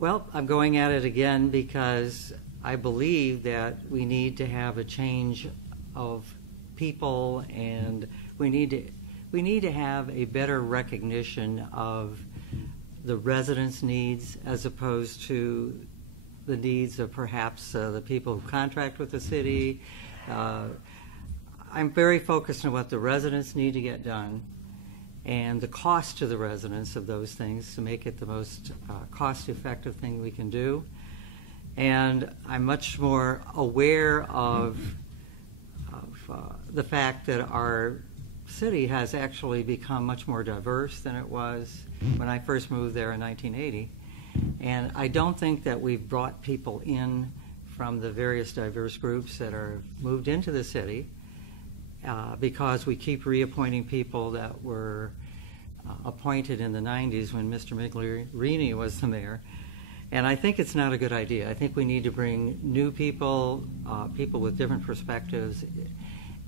Well, I'm going at it again because I believe that we need to have a change of people, and we need to have a better recognition of the residents' needs as opposed to the needs of perhaps the people who contract with the city. I'm very focused on what the residents need to get done and the cost to the residents of those things to make it the most cost-effective thing we can do. And I'm much more aware of the fact that our city has actually become much more diverse than it was when I first moved there in 1980. And I don't think that we've brought people in from the various diverse groups that are moved into the city because we keep reappointing people that were appointed in the 90s when Mr. Migliorini was the mayor. And I think it's not a good idea. I think we need to bring new people, people with different perspectives,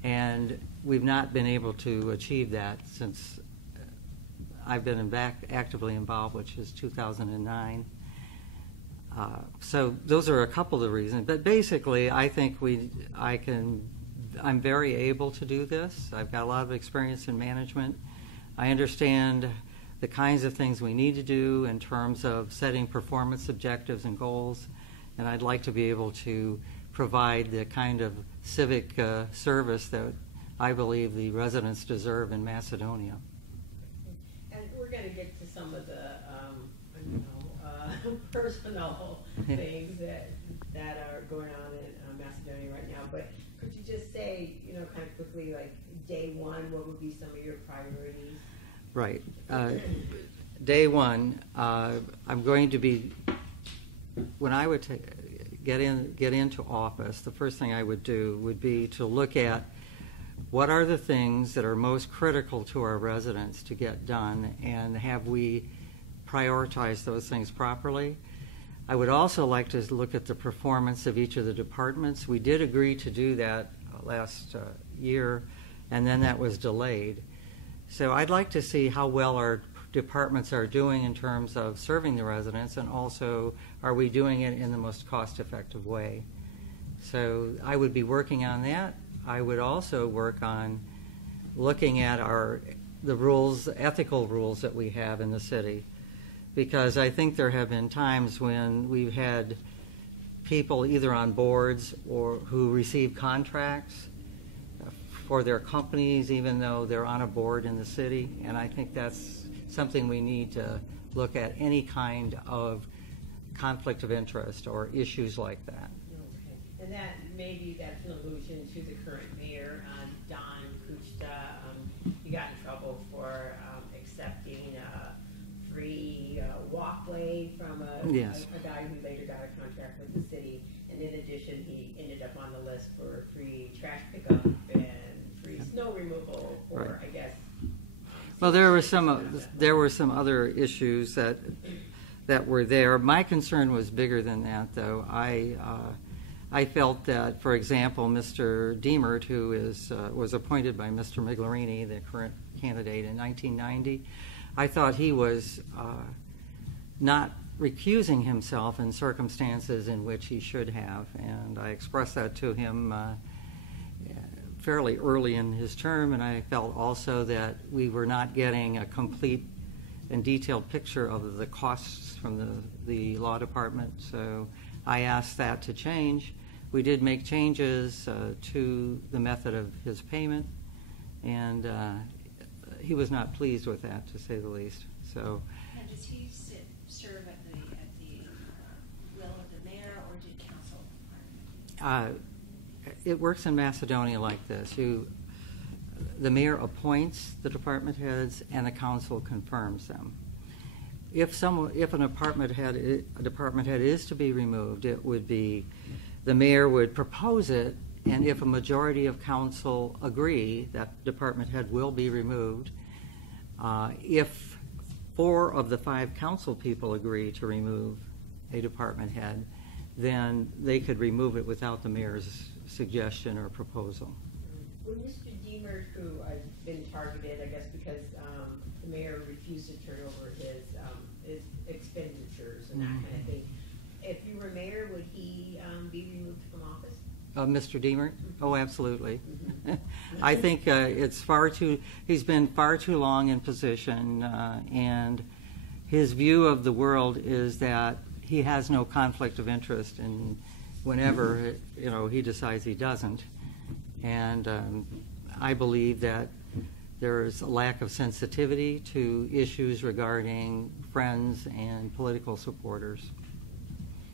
and we've not been able to achieve that since I've been actively involved, which is 2009. So those are a couple of the reasons. But basically, I think I'm very able to do this. I've got a lot of experience in management. I understand the kinds of things we need to do in terms of setting performance objectives and goals, and I'd like to be able to provide the kind of civic service that I believe the residents deserve in Macedonia. And we're going to get to some of the personal things that are going on in Macedonia right now, but could you just say, kind of quickly, like day one, what would be some of your priorities? Right. Day one, I'm going to be, when I would get into office, the first thing I would do would be to look at what are the things that are most critical to our residents to get done, and have we prioritized those things properly. I would also like to look at the performance of each of the departments. We did agree to do that last year, and then that was delayed. So I'd like to see how well our departments are doing in terms of serving the residents, and also are we doing it in the most cost-effective way. So I would be working on that. I would also work on looking at the rules, ethical rules that we have in the city, because I think there have been times when we've had people either on boards or who receive contracts for their companies even though they're on a board in the city, and I think that's something we need to look at, any kind of conflict of interest or issues like that. Okay. And that maybe that's an allusion to the current mayor, Don Kuchta. He got in trouble for accepting a free walkway from a guy who later got a contract with the city, and in addition he ended up on the list for free trash pickup and free snow removal for, right. I guess. Well, there were some other issues that were there. My concern was bigger than that, though. I felt that, for example, Mr. Diemert, who was appointed by Mr. Migliorini, the current candidate, in 1990, I thought he was not recusing himself in circumstances in which he should have, and I expressed that to him fairly early in his term, and I felt also that we were not getting a complete and detailed picture of the costs from the law department, so I asked that to change. We did make changes to the method of his payment, and he was not pleased with that, to say the least. So. Now, does he serve at the will of the mayor, or did council? It works in Macedonia like this. The mayor appoints the department heads, and the council confirms them. If a department head is to be removed, it would be the mayor would propose it, and if a majority of council agree, that department head will be removed. If 4 of the 5 council people agree to remove a department head, then they could remove it without the mayor's suggestion or proposal. When Mr. Diemert, who has been targeted, I guess, because the mayor refused to turn over his expenditures and that kind of thing. If you were mayor, would he be removed from office? Mr. Deemer? Oh, absolutely. I think he's been far too long in position, and his view of the world is that he has no conflict of interest, and whenever he decides he doesn't. And I believe that there's a lack of sensitivity to issues regarding friends and political supporters.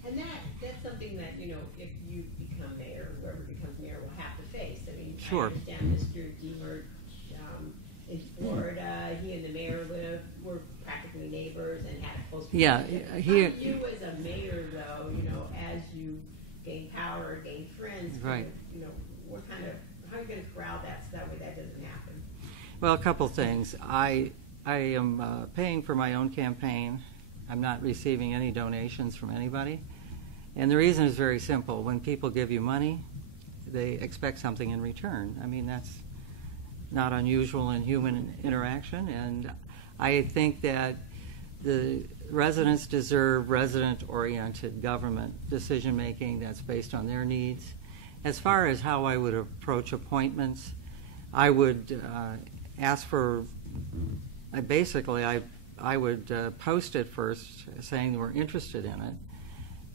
And that's something that, if you become mayor, whoever becomes mayor will have to face. I mean, Sure. I understand Mr. Deemer in Florida, he and the mayor were practically neighbors and had a close relationship. Yeah, You as a mayor, though, as you gain power, gain friends, right. How are you going to corral that so that way that doesn't happen? Well, a couple things. I am paying for my own campaign. I'm not receiving any donations from anybody. And the reason is very simple. When people give you money, they expect something in return. I mean, that's not unusual in human interaction. And I think that the residents deserve resident-oriented government decision-making that's based on their needs. As far as how I would approach appointments, I would ask for, I would post it first saying we're interested in it.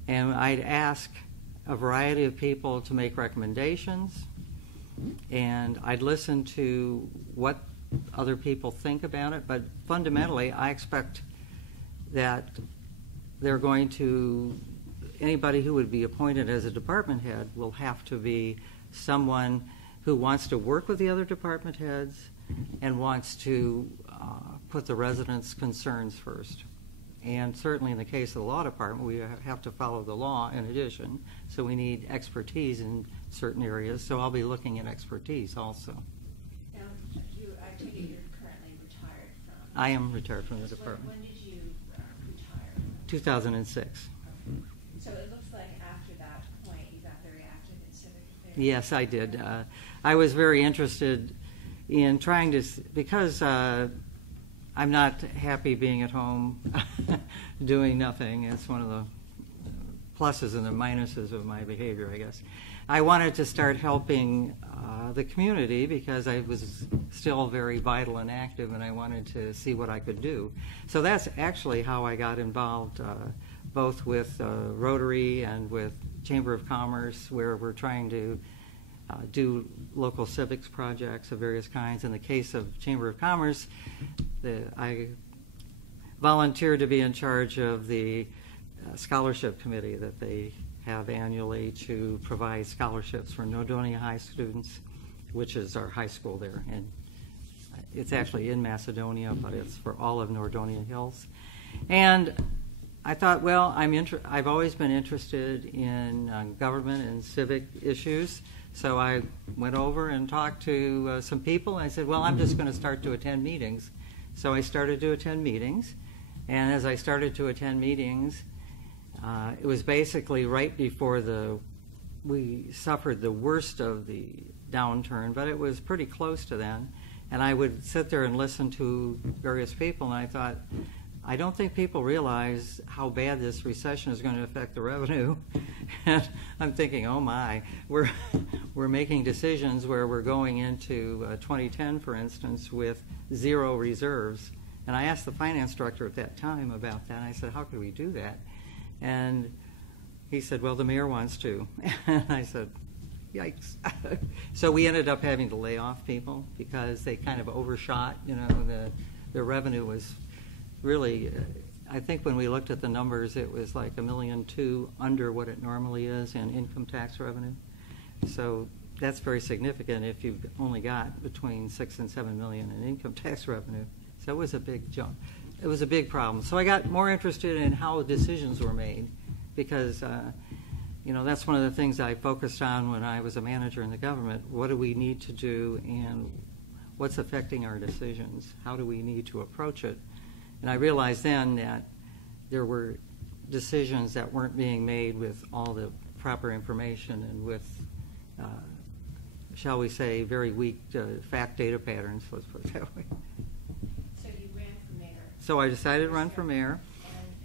And I'd ask a variety of people to make recommendations, and I'd listen to what other people think about it. But fundamentally, I expect that anybody who would be appointed as a department head will have to be someone who wants to work with the other department heads and wants to put the residents' concerns first. And certainly in the case of the law department, we have to follow the law in addition, so we need expertise in certain areas, so I'll be looking at expertise also. Now, I take it you're currently retired from... I am retired from the department. When did you retire? 2006. So it looks like after that point you got very active in civic affairs. Yes, I did. I was very interested in trying to, because I'm not happy being at home doing nothing. It's one of the pluses and the minuses of my behavior, I guess. I wanted to start helping the community because I was still very vital and active, and I wanted to see what I could do. So that's actually how I got involved, both with Rotary and with Chamber of Commerce, where we're trying to do local civics projects of various kinds. In the case of Chamber of Commerce, I volunteered to be in charge of the scholarship committee that they have annually to provide scholarships for Nordonia High students, which is our high school there. And it's actually in Macedonia, but it's for all of Nordonia Hills. And I thought, well, I've always been interested in government and civic issues. So I went over and talked to some people, and I said, well, I'm just going to start to attend meetings. So I started to attend meetings, and as I started to attend meetings, it was basically right before we suffered the worst of the downturn, but it was pretty close to then. And I would sit there and listen to various people, and I thought, I don't think people realize how bad this recession is going to affect the revenue. And I'm thinking, oh my, we're making decisions where we're going into 2010, for instance, with zero reserves. And I asked the finance director at that time about that. And I said, how could we do that? And he said, well, the mayor wants to. And I said, yikes. So we ended up having to lay off people because they kind of overshot. The revenue was really, I think when we looked at the numbers, it was like $1.2 million under what it normally is in income tax revenue. So that's very significant if you've only got between $6 and $7 million in income tax revenue. So it was a big jump. It was a big problem. So I got more interested in how decisions were made because, that's one of the things I focused on when I was a manager in the government. What do we need to do and what's affecting our decisions? How do we need to approach it? And I realized then that there were decisions that weren't being made with all the proper information and with, shall we say, very weak fact data patterns, let's put it that way. So you ran So I decided to run for mayor.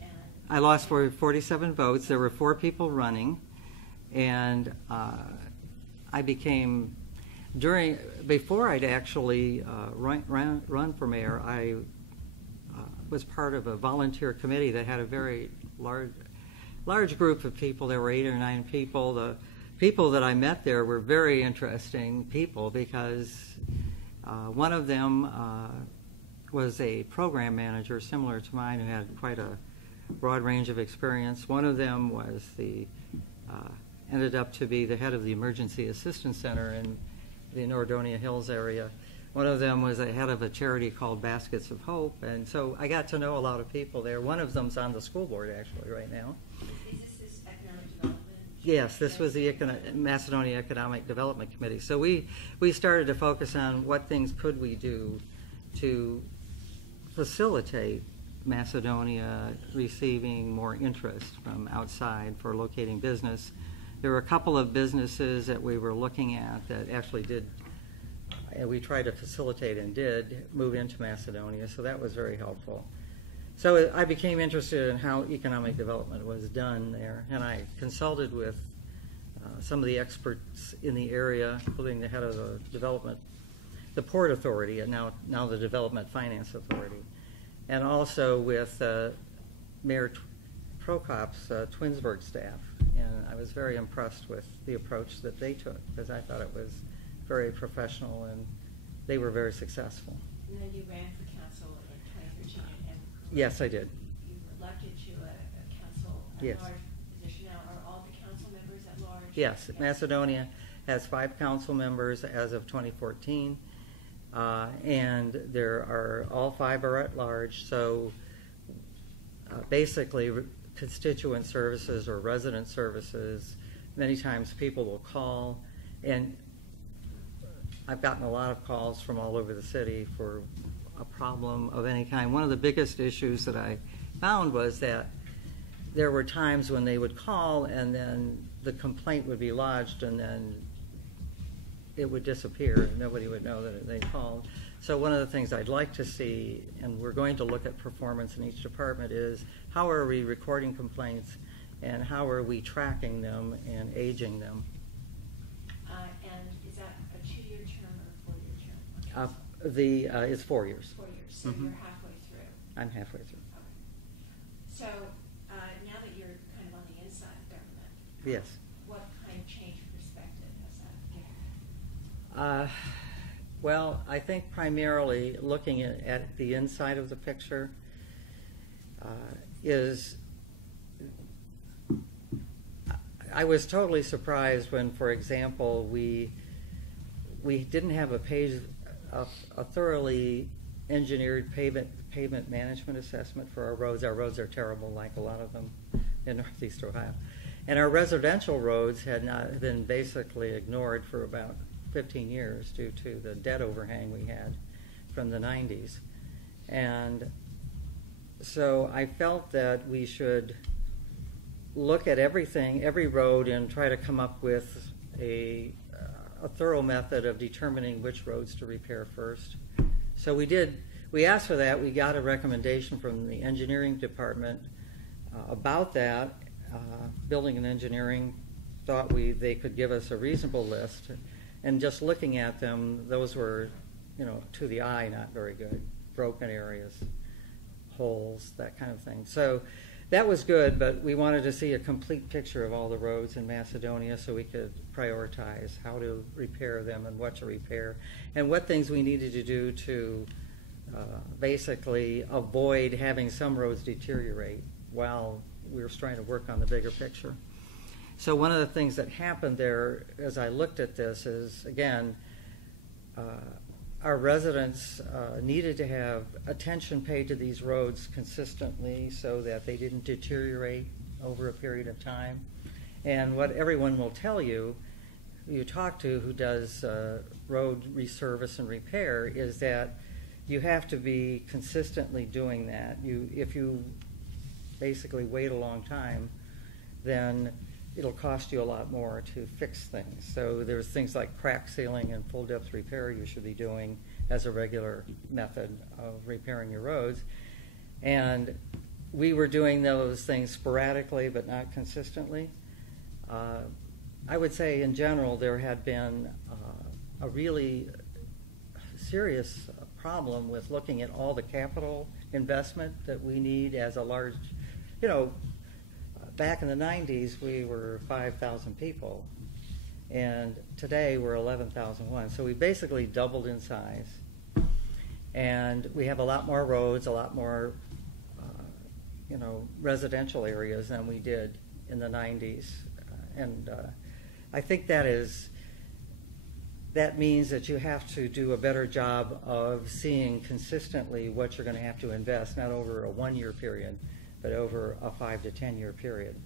And I lost for 47 votes. There were 4 people running, and I became before I'd actually run for mayor. I was part of a volunteer committee that had a very large group of people. There were 8 or 9 people. The people that I met there were very interesting people because one of them was a program manager similar to mine who had quite a broad range of experience. One of them was ended up to be the head of the Emergency Assistance Center in the Nordonia Hills area. One of them was a head of a charity called Baskets of Hope, and so I got to know a lot of people there. One of them's on the school board actually right now. is this economic development? Yes, this was the Macedonia Economic Development Committee. So we started to focus on what things could we do to facilitate Macedonia receiving more interest from outside for locating business. There were a couple of businesses that we were looking at that actually did, and we tried to facilitate and did move into Macedonia, so that was very helpful. So I became interested in how economic development was done there, and I consulted with some of the experts in the area, including the head of the Port Authority, and now the Development Finance Authority, and also with Mayor Prokop's Twinsburg staff. And I was very impressed with the approach that they took because I thought it was very professional and they were very successful. And then you ran for council in 2013 and Yes, I did. you were elected to a council at Yes. large position. Now, are all the council members at large? Yes, Macedonia has 5 council members as of 2014, and there are all 5 are at large. So basically, constituent services or resident services. Many times, people will call, and I've gotten a lot of calls from all over the city for a problem of any kind. One of the biggest issues that I found was that there were times when they would call and then the complaint would be lodged and then it would disappear. Nobody would know that they called. So one of the things I'd like to see, and we're going to look at performance in each department, is how are we recording complaints and how are we tracking them and aging them? And is that a 2-year term or a 4-year term? It's 4 years. 4 years, so Mhm. you're halfway through. I'm halfway through. Okay. So now that you're kind of on the inside of government, Yes. what kind of change of perspective has that given? Well, I think primarily looking at the inside of the picture is, I was totally surprised when, for example, we didn't have a thoroughly engineered pavement management assessment for our roads. Our roads are terrible, like a lot of them in Northeast Ohio. And our residential roads had not been basically ignored for about 15 years due to the debt overhang we had from the 90s. And so I felt that we should look at everything, every road, and try to come up with a thorough method of determining which roads to repair first. So we asked for that. We got a recommendation from the engineering department about that. Building and engineering thought they could give us a reasonable list. And just looking at them, those were, to the eye, not very good. Broken areas, holes, that kind of thing. So that was good, but we wanted to see a complete picture of all the roads in Macedonia so we could prioritize how to repair them and what to repair and what things we needed to do to basically avoid having some roads deteriorate while we were trying to work on the bigger picture. So one of the things that happened there as I looked at this is, again, our residents needed to have attention paid to these roads consistently so that they didn't deteriorate over a period of time. And what everyone will tell you, who you talk to who does road resurface and repair, is that you have to be consistently doing that. If you basically wait a long time, then it'll cost you a lot more to fix things. So there's things like crack sealing and full depth repair you should be doing as a regular method of repairing your roads. And we were doing those things sporadically but not consistently. I would say in general there had been a really serious problem with looking at all the capital investment that we need as a large, back in the 90s we were 5,000 people, and today we're 11,001. So we basically doubled in size, and we have a lot more roads, a lot more residential areas than we did in the 90s. And I think that means that you have to do a better job of seeing consistently what you're going to have to invest, not over a 1-year period, but over a 5 to 10 year period.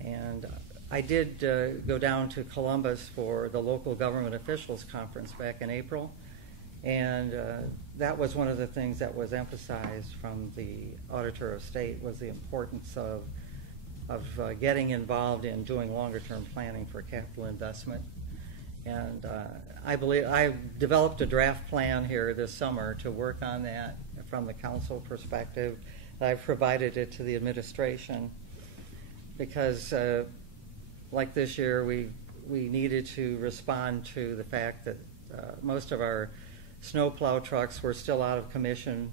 And I did go down to Columbus for the local government officials conference back in April, and that was one of the things that was emphasized from the Auditor of State, was the importance of getting involved in doing longer term planning for capital investment. And I believe I've developed a draft plan here this summer to work on that from the council perspective. I've provided it to the administration because like this year we needed to respond to the fact that most of our snowplow trucks were still out of commission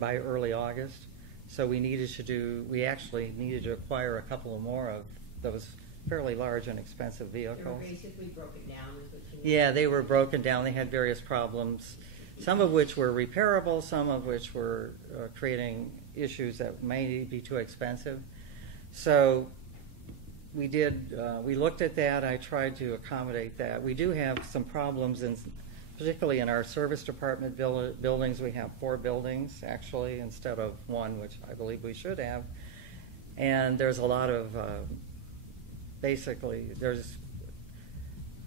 by early August. So we actually needed to acquire a couple of more of those fairly large and expensive vehicles. They were basically broken down, is what you mean? Yeah, they were broken down. They had various problems, some of which were repairable, some of which were creating issues that may be too expensive. So we looked at that. I tried to accommodate that. We do have some problems, particularly in our service department buildings. We have 4 buildings, actually, instead of 1, which I believe we should have. And there's a lot of there's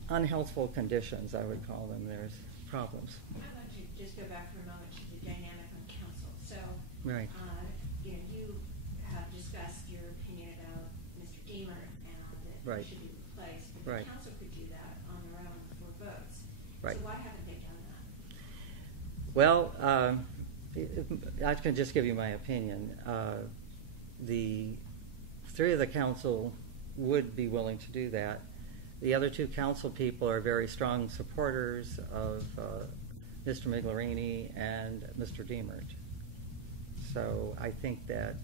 unhealthful conditions, I would call them. There's problems. I want to just go back for a moment to the dynamic on council. So, right. You have discussed your opinion about Mr. Deemer and that right. he should be replaced. But right. the council could do that on their own for votes. Right. So why haven't they done that? Well, I can just give you my opinion. The 3 of the council would be willing to do that. The other 2 council people are very strong supporters of Mr. Migliorini and Mr. Deemer. So I think that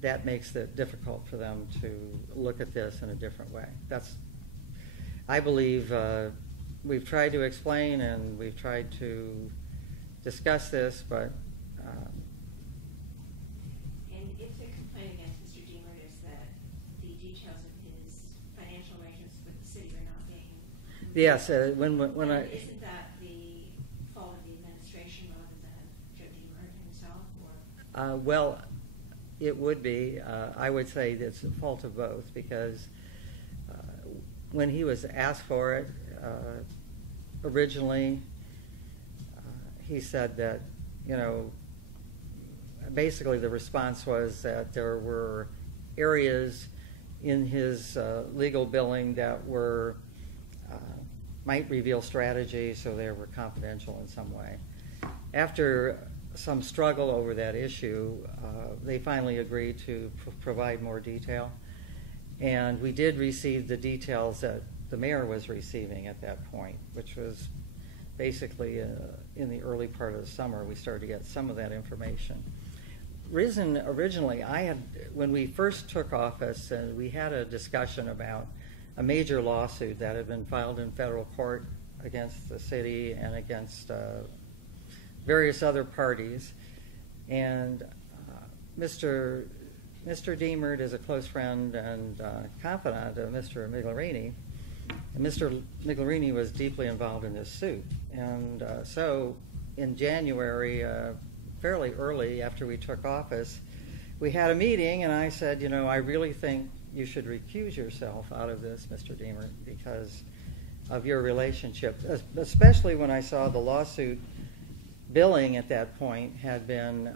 that makes it difficult for them to look at this in a different way. I believe we've tried to explain and we've tried to discuss this, but and if the complaint against Mr. Deemer is that the details of his financial arrangements with the city are not being yes, isn't that the fault of the administration rather than Joe Deemer himself? Or well, it would be. I would say it's the fault of both, because when he was asked for it originally, he said that, basically the response was that there were areas in his legal billing that might reveal strategy, so they were confidential in some way. After some struggle over that issue, they finally agreed to provide more detail, and we did receive the details that the mayor was receiving at that point, which was basically in the early part of the summer. We started to get some of that information. Originally, when we first took office, we had a discussion about a major lawsuit that had been filed in federal court against the city and against various other parties. And Mr. Deemer is a close friend and confidant of Mr. Migliorini. And Mr. Migliorini was deeply involved in this suit. And so in January, fairly early after we took office, we had a meeting, and I said, I really think you should recuse yourself out of this, Mr. Deemer, because of your relationship, especially when I saw the lawsuit billing at that point had been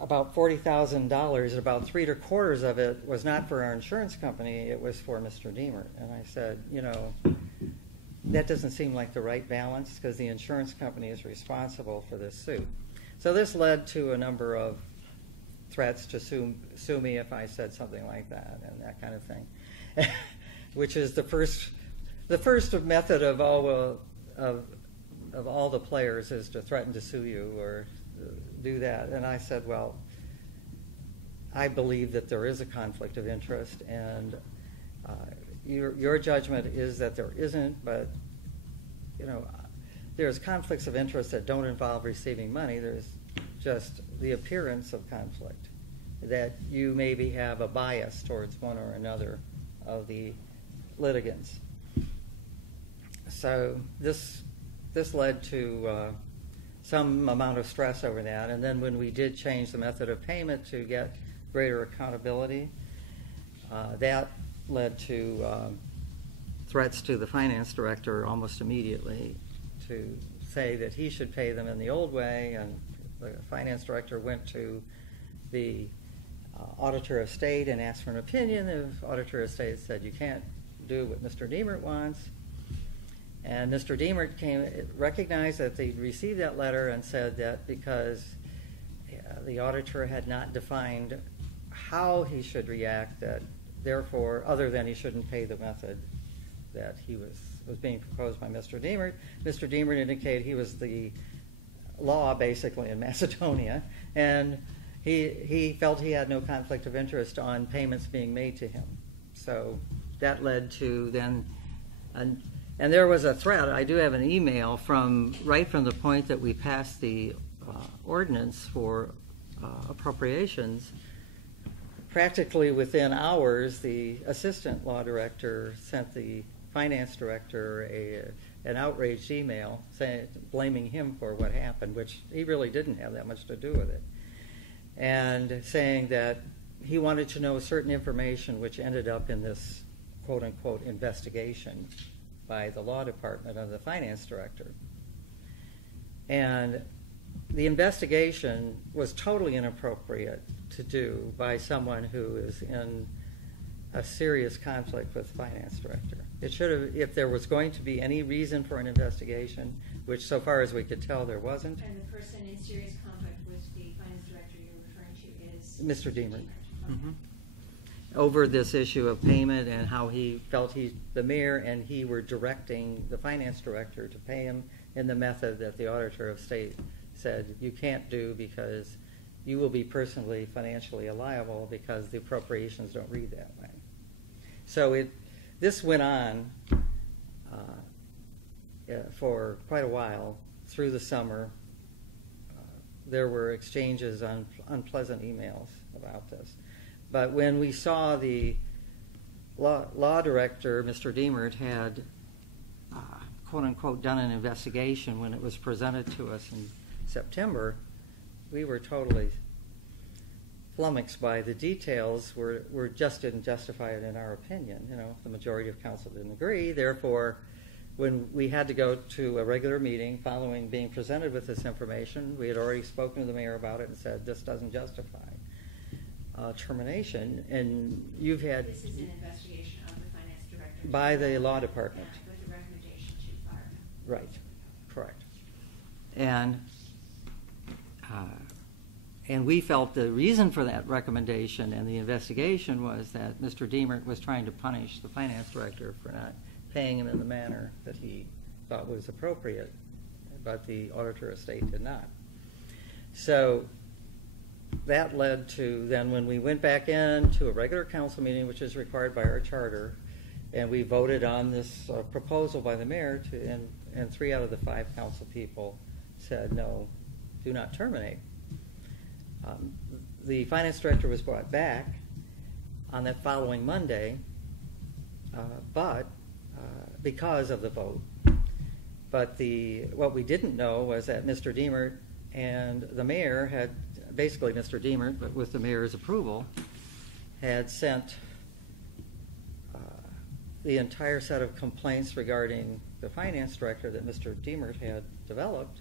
about $40,000, and about 3/4 of it was not for our insurance company, it was for Mr. Deemer. And I said, that doesn't seem like the right balance because the insurance company is responsible for this suit. So this led to a number of threats to sue me if I said something like that and that kind of thing, which is the first method of all the players is to threaten to sue you or do that. And I said, well, I believe that there is a conflict of interest, and your judgment is that there isn't, but there's conflicts of interest that don't involve receiving money. There's just the appearance of conflict, that you maybe have a bias towards one or another of the litigants. So this led to some amount of stress over that, and then when we did change the method of payment to get greater accountability, that led to threats to the finance director almost immediately to say that he should pay them in the old way, and the finance director went to the auditor of state and asked for an opinion. The auditor of state said, you can't do what Mr. Diemert wants. And Mr. Diemert recognized that they received that letter and said that because the auditor had not defined how he should react, that therefore, other than he shouldn't pay the method that he was being proposed by Mr. Diemert. Mr. Diemert indicated he was the law basically in Macedonia, and he felt he had no conflict of interest on payments being made to him. So that led to then, and there was a threat. I do have an email right from the point that we passed the ordinance for appropriations. Practically within hours, the assistant law director sent the finance director an outraged email blaming him for what happened, which he really didn't have that much to do with it, and saying that he wanted to know certain information which ended up in this quote-unquote investigation by the law department of the finance director. And the investigation was totally inappropriate to do by someone who is in a serious conflict with the finance director. It should have, if there was going to be any reason for an investigation, which so far as we could tell there wasn't. And the person in serious conflict with the finance director you're referring to is Mr. Diemert. Okay. Mm-hmm. Over this issue of payment and how he felt the mayor and he were directing the finance director to pay him in the method that the auditor of state said you can't do because you will be personally financially liable because the appropriations don't read that way. So this went on for quite a while through the summer. There were exchanges on unpleasant emails about this. But when we saw the law director, Mr. Diemert, had quote-unquote done an investigation when it was presented to us in September, we were totally flummoxed by the details. We just didn't justify it in our opinion. The majority of council didn't agree. Therefore, when we had to go to a regular meeting following being presented with this information, we had already spoken to the mayor about it and said this doesn't justify termination. And you've had this is an investigation of the finance director by the law department. With a recommendation to fire him. Right, correct. And we felt the reason for that recommendation and the investigation was that Mr. Diemert was trying to punish the finance director for not paying him in the manner that he thought was appropriate, but the auditor of state did not. So that led to then when we went back into a regular council meeting, which is required by our charter, and we voted on this proposal by the mayor, and 3 out of the 5 council people said no, do not terminate. The finance director was brought back on that following Monday, but because of the vote. But what we didn't know was that Mr. Diemert and the mayor had, basically Mr. Diemert, but with the mayor's approval, had sent the entire set of complaints regarding the finance director that Mr. Diemert had developed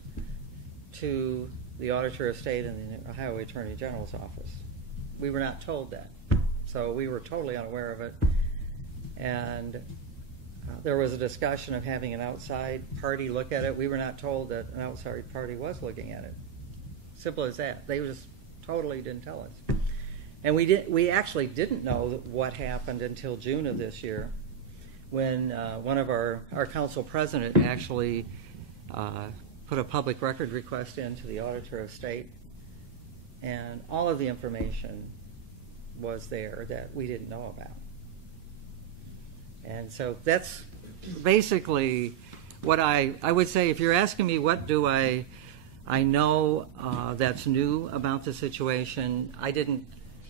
to the auditor of state and the Ohio Attorney General's office. We were not told that, so we were totally unaware of it. And there was a discussion of having an outside party look at it. We were not told that an outside party was looking at it. Simple as that. They just totally didn't tell us. And we actually didn't know what happened until June of this year, when one of our council president actually put a public record request into the Auditor of State, and all of the information was there that we didn't know about. And so that's basically what I would say. If you're asking me what do I know that's new about the situation, I didn't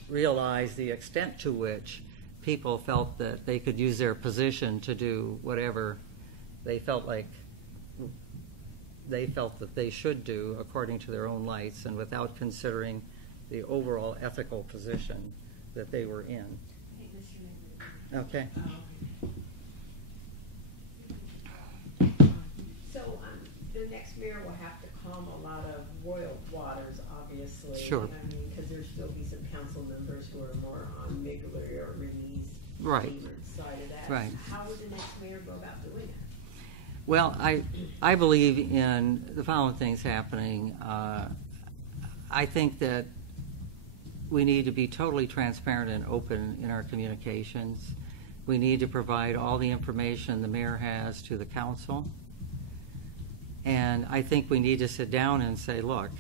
realize the extent to which people felt that they could use their position to do whatever they felt that they should do according to their own lights and without considering the overall ethical position that they were in. Okay. So the next mayor will have to calm a lot of royal waters, obviously. Sure. I mean, because there'll still be some council members who are more on Migliorini Right. side of that. Right. How would the next mayor go about doing that? Well, I believe in the following things happening. I think that we need to be totally transparent and open in our communications. We need to provide all the information the mayor has to the council. And I think we need to sit down and say, look,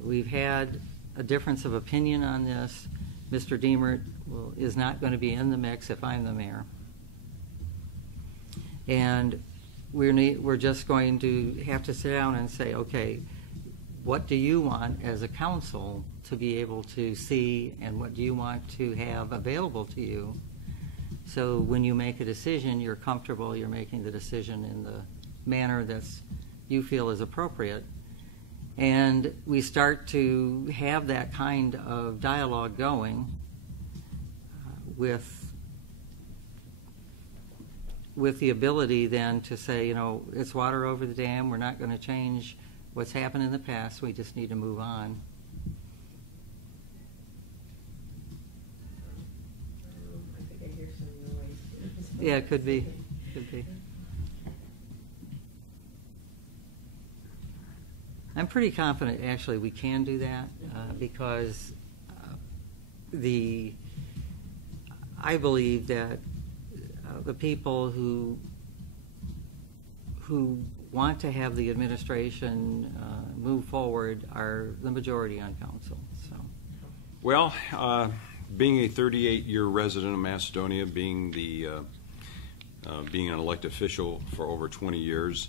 we've had a difference of opinion on this. Mr. Diemert is not going to be in the mix if I'm the mayor. And we're just going to have to sit down and say, okay, what do you want as a council to be able to see, and what do you want to have available to you? So when you make a decision, you're comfortable, you're making the decision in the manner that you feel is appropriate. And we start to have that kind of dialogue going with the ability then to say, it's water over the dam. We're not going to change what's happened in the past. We just need to move on. I think I hear some noise. Yeah, it could be. Could be. I'm pretty confident, actually, we can do that because I believe that the people who want to have the administration move forward are the majority on council. So, well, being a 38-year resident of Macedonia, being an elected official for over 20 years,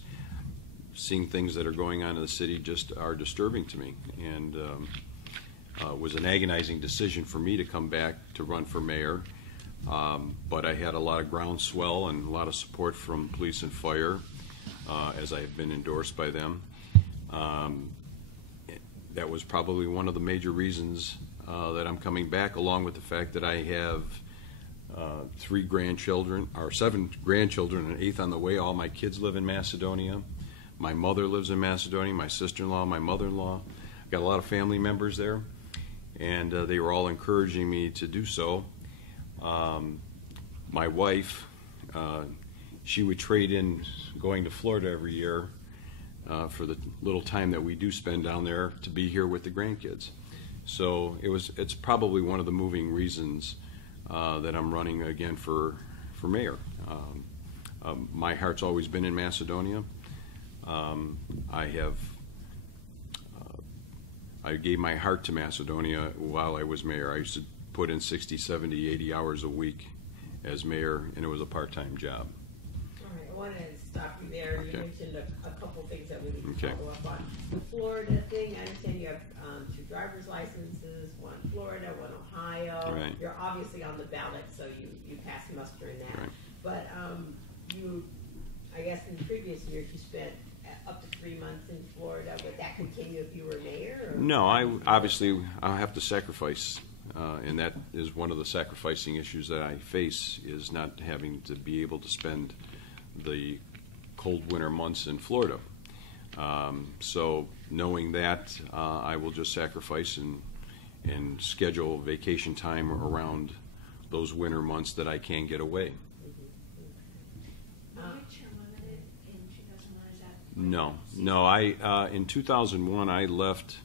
seeing things that are going on in the city just are disturbing to me, and was an agonizing decision for me to come back to run for mayor. But I had a lot of groundswell and a lot of support from police and fire, as I have been endorsed by them. That was probably one of the major reasons that I'm coming back, along with the fact that I have 7 grandchildren, and an 8th on the way. All my kids live in Macedonia. My mother lives in Macedonia, my sister-in-law, my mother-in-law. I've got a lot of family members there, and they were all encouraging me to do so. My wife, she would trade in going to Florida every year for the little time that we do spend down there to be here with the grandkids. So it's probably one of the moving reasons that I'm running again for mayor. My heart's always been in Macedonia. I gave my heart to Macedonia while I was mayor. I used to put in 60, 70, 80 hours a week as mayor, and it was a part-time job. All right, I want to stop you there. Okay. You mentioned a couple things that we need to Okay. follow up on. The Florida thing, I understand you have 2 driver's licenses, one Florida, one Ohio. Right. You're obviously on the ballot, so you pass muster in that. Right. But I guess in previous years you spent up to 3 months in Florida. Would that continue if you were mayor? Or? No, I have to sacrifice, and that is one of the sacrificing issues that I face, is not having to be able to spend the cold winter months in Florida. So knowing that, I will just sacrifice and schedule vacation time around those winter months that I can get away. No. In 2001, I left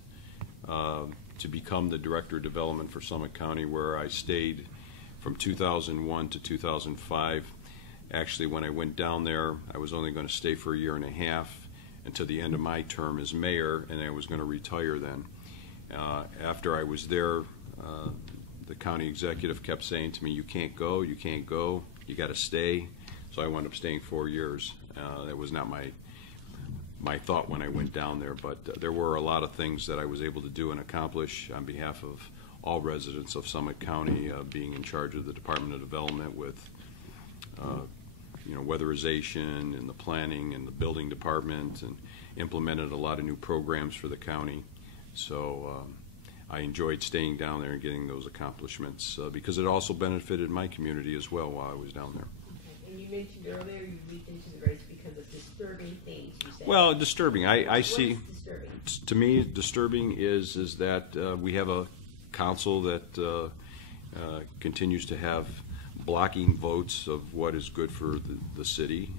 to become the Director of Development for Summit County, where I stayed from 2001 to 2005. Actually, when I went down there, I was only going to stay for a year and a half until the end of my term as mayor, and I was going to retire then. After I was there, the county executive kept saying to me, you can't go, you got to stay. So I wound up staying 4 years. That was not my thought when I went down there, but there were a lot of things that I was able to do and accomplish on behalf of all residents of Summit County, being in charge of the Department of Development with weatherization and the planning and the building department, and implemented a lot of new programs for the county. So I enjoyed staying down there and getting those accomplishments because it also benefited my community as well while I was down there. Okay. And you mentioned earlier you reached into the race because of disturbing things, you said. Well, disturbing. I see. What is disturbing? To me, disturbing is that we have a council that continues to have blocking votes of what is good for the city.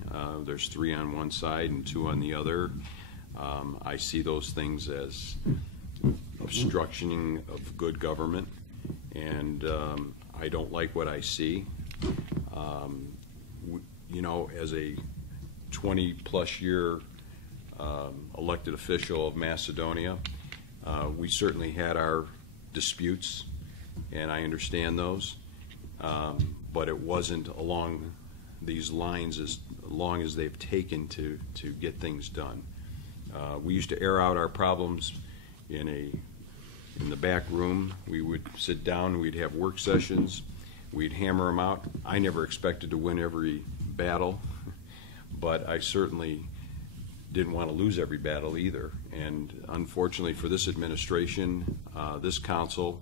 There's 3 on one side and 2 on the other. I see those things as obstructing of good government, and I don't like what I see. As a 20-plus year elected official of Macedonia, we certainly had our disputes, and I understand those, but it wasn't along these lines as long as they've taken to get things done. We used to air out our problems in the back room. We would sit down, we'd have work sessions, we'd hammer them out. I never expected to win every battle, but I certainly didn't want to lose every battle either. And unfortunately for this administration, this council,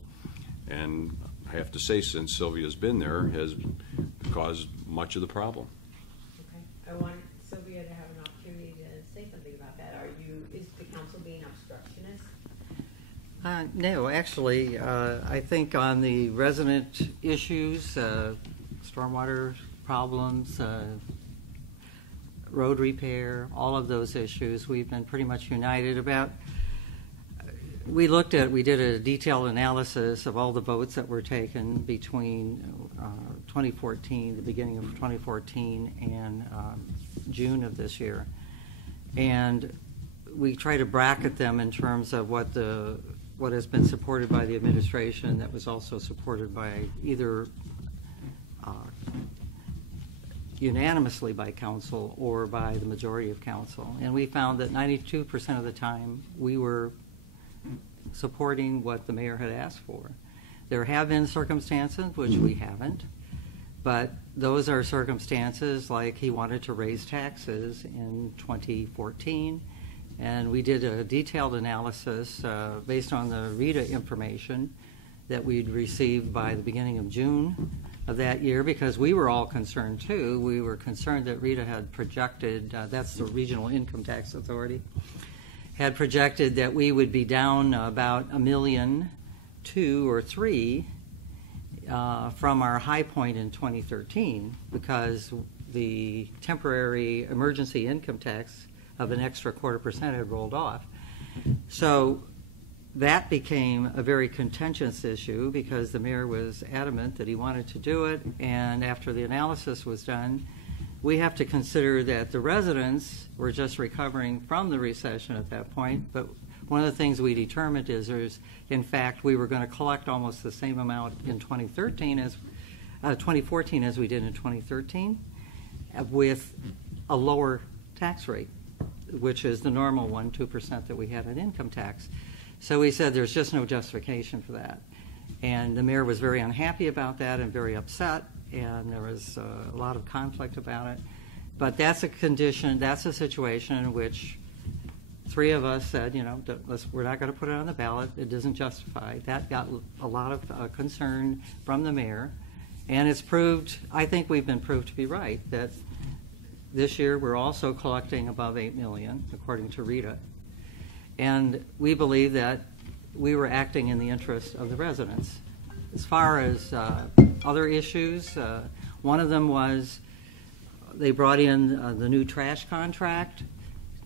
and I have to say since Sylvia's been there, has caused much of the problem. Okay. I want Sylvia to have an opportunity to say something about that. Is the council being obstructionist? No, actually, I think on the resident issues, stormwater problems, road repair, all of those issues, we've been pretty much united about. We did a detailed analysis of all the votes that were taken between 2014, the beginning of 2014, and June of this year. And we try to bracket them in terms of what has been supported by the administration that was also supported by either unanimously by council or by the majority of council. And we found that 92% of the time we were supporting what the mayor had asked for. There have been circumstances which we haven't, but those are circumstances like he wanted to raise taxes in 2014, and we did a detailed analysis based on the RETA information that we'd received by the beginning of June of that year, because we were all concerned too. We were concerned that RETA had projected, that's the Regional Income Tax Authority, had projected that we would be down about $1.2 million or $3 million from our high point in 2013, because the temporary emergency income tax of an extra 0.25% had rolled off. So that became a very contentious issue because the mayor was adamant that he wanted to do it, and after the analysis was done, we have to consider that the residents were just recovering from the recession at that point, but one of the things we determined is in fact, we were going to collect almost the same amount in 2014 as we did in 2013 with a lower tax rate, which is the normal 2% that we have in income tax. So we said there's just no justification for that. And the mayor was very unhappy about that and very upset, and there was a lot of conflict about it. But that's a condition, that's a situation in which 3 of us said, we're not going to put it on the ballot. It doesn't justify. That got a lot of concern from the mayor. And it's proved, I think we've been proved to be right, that this year we're also collecting above $8 million, according to RETA. And we believe that we were acting in the interest of the residents. As far as other issues, one of them was they brought in the new trash contract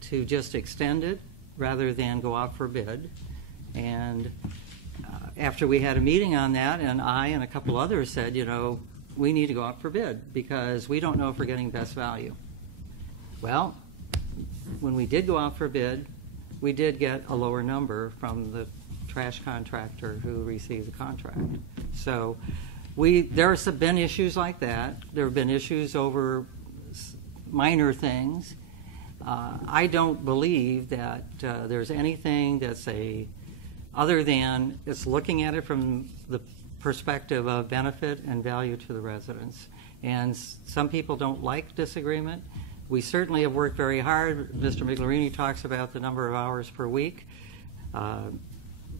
to just extend it rather than go out for bid. And after we had a meeting on that, and I and a couple others said, we need to go out for bid because we don't know if we're getting best value. Well, when we did go out for bid, we did get a lower number from the trash contractor who received the contract. So there have been issues like that. There have been issues over minor things. I don't believe that there's anything that's other than it's looking at it from the perspective of benefit and value to the residents. And some people don't like disagreement. We certainly have worked very hard. Mr. Migliorini talks about the number of hours per week.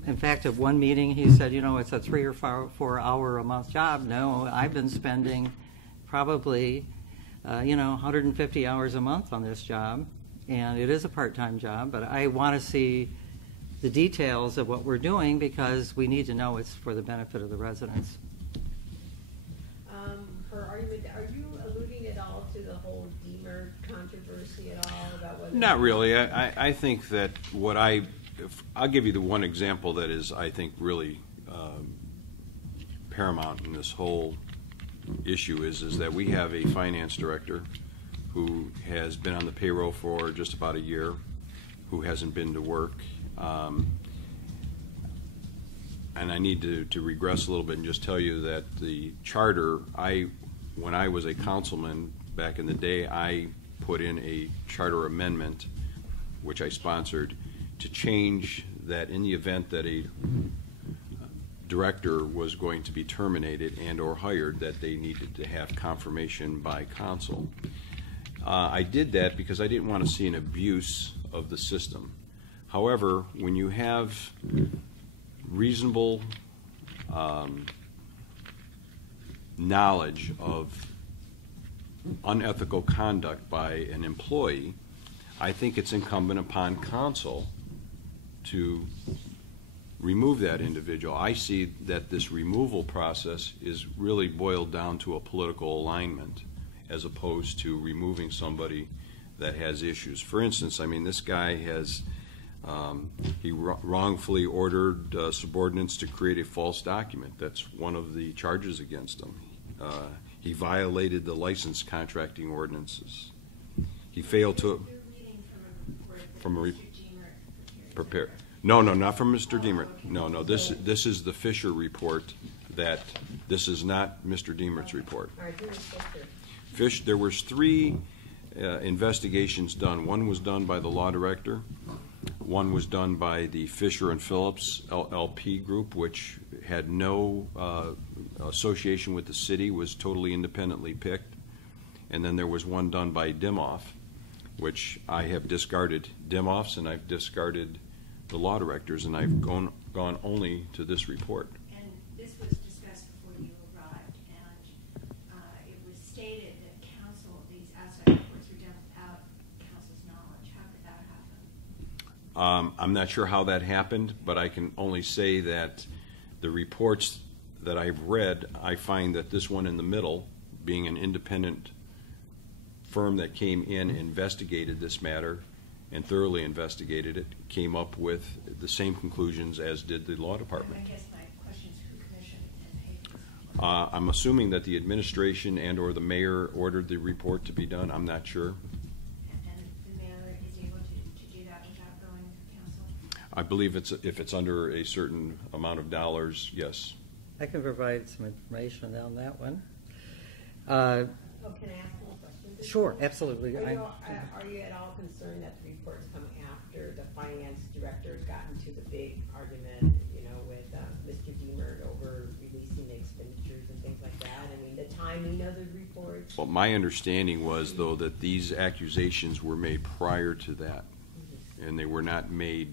In fact, at one meeting he said, it's a 3 or 4 hour a month job. No, I've been spending probably 150 hours a month on this job, and it is a part-time job, but I want to see the details of what we're doing because we need to know it's for the benefit of the residents. Her argument, are you alluding at all to the whole Deemer controversy at all about whether? Not really. I think that I'll give you the one example that is, I think, really paramount in this whole issue is that we have a finance director who has been on the payroll for just about a year, who hasn't been to work. And I need to regress a little bit and just tell you that the charter, when I was a councilman back in the day, I put in a charter amendment, which I sponsored, to change that in the event that a director was going to be terminated and or hired, that they needed to have confirmation by council. I did that because I didn't want to see an abuse of the system. However, when you have reasonable knowledge of unethical conduct by an employee, I think it's incumbent upon council to remove that individual. I see that this removal process is really boiled down to a political alignment as opposed to removing somebody that has issues. For instance, this guy has he wrongfully ordered subordinates to create a false document. That's one of the charges against him. He violated the license contracting ordinances. He failed to prepare. No, not from Mr. Deemer. No. This is the Fisher report. This is not Mr. Deemer's report. There was 3 investigations done. One was done by the law director. One was done by the Fisher and Phillips LLP group, which had no association with the city, was totally independently picked. And then there was one done by Dimoff, which I have discarded Dimoff's, and I've discarded the law directors, and I've gone only to this report. And this was discussed before you arrived, and it was stated that these outside reports were done without council's knowledge. How did that happen? I'm not sure how that happened, but I can only say that the reports that I've read, I find that this one in the middle, being an independent firm that came in, investigated this matter, and thoroughly investigated it, came up with the same conclusions as did the law department. I guess my question is who commissioned and paid this? I'm assuming that the administration and or the mayor ordered the report to be done. I'm not sure. And the mayor is able to do that without going to council? I believe if it's under a certain amount of dollars, yes. I can provide some information on that one. Can I ask one question? Sure, absolutely. Are you at all concerned that the reports come after the finance director got into the big argument, with Mr. Deemer over releasing the expenditures and things like that? The timing of the reports? Well, my understanding was, though, that these accusations were made prior to that, and they were not made.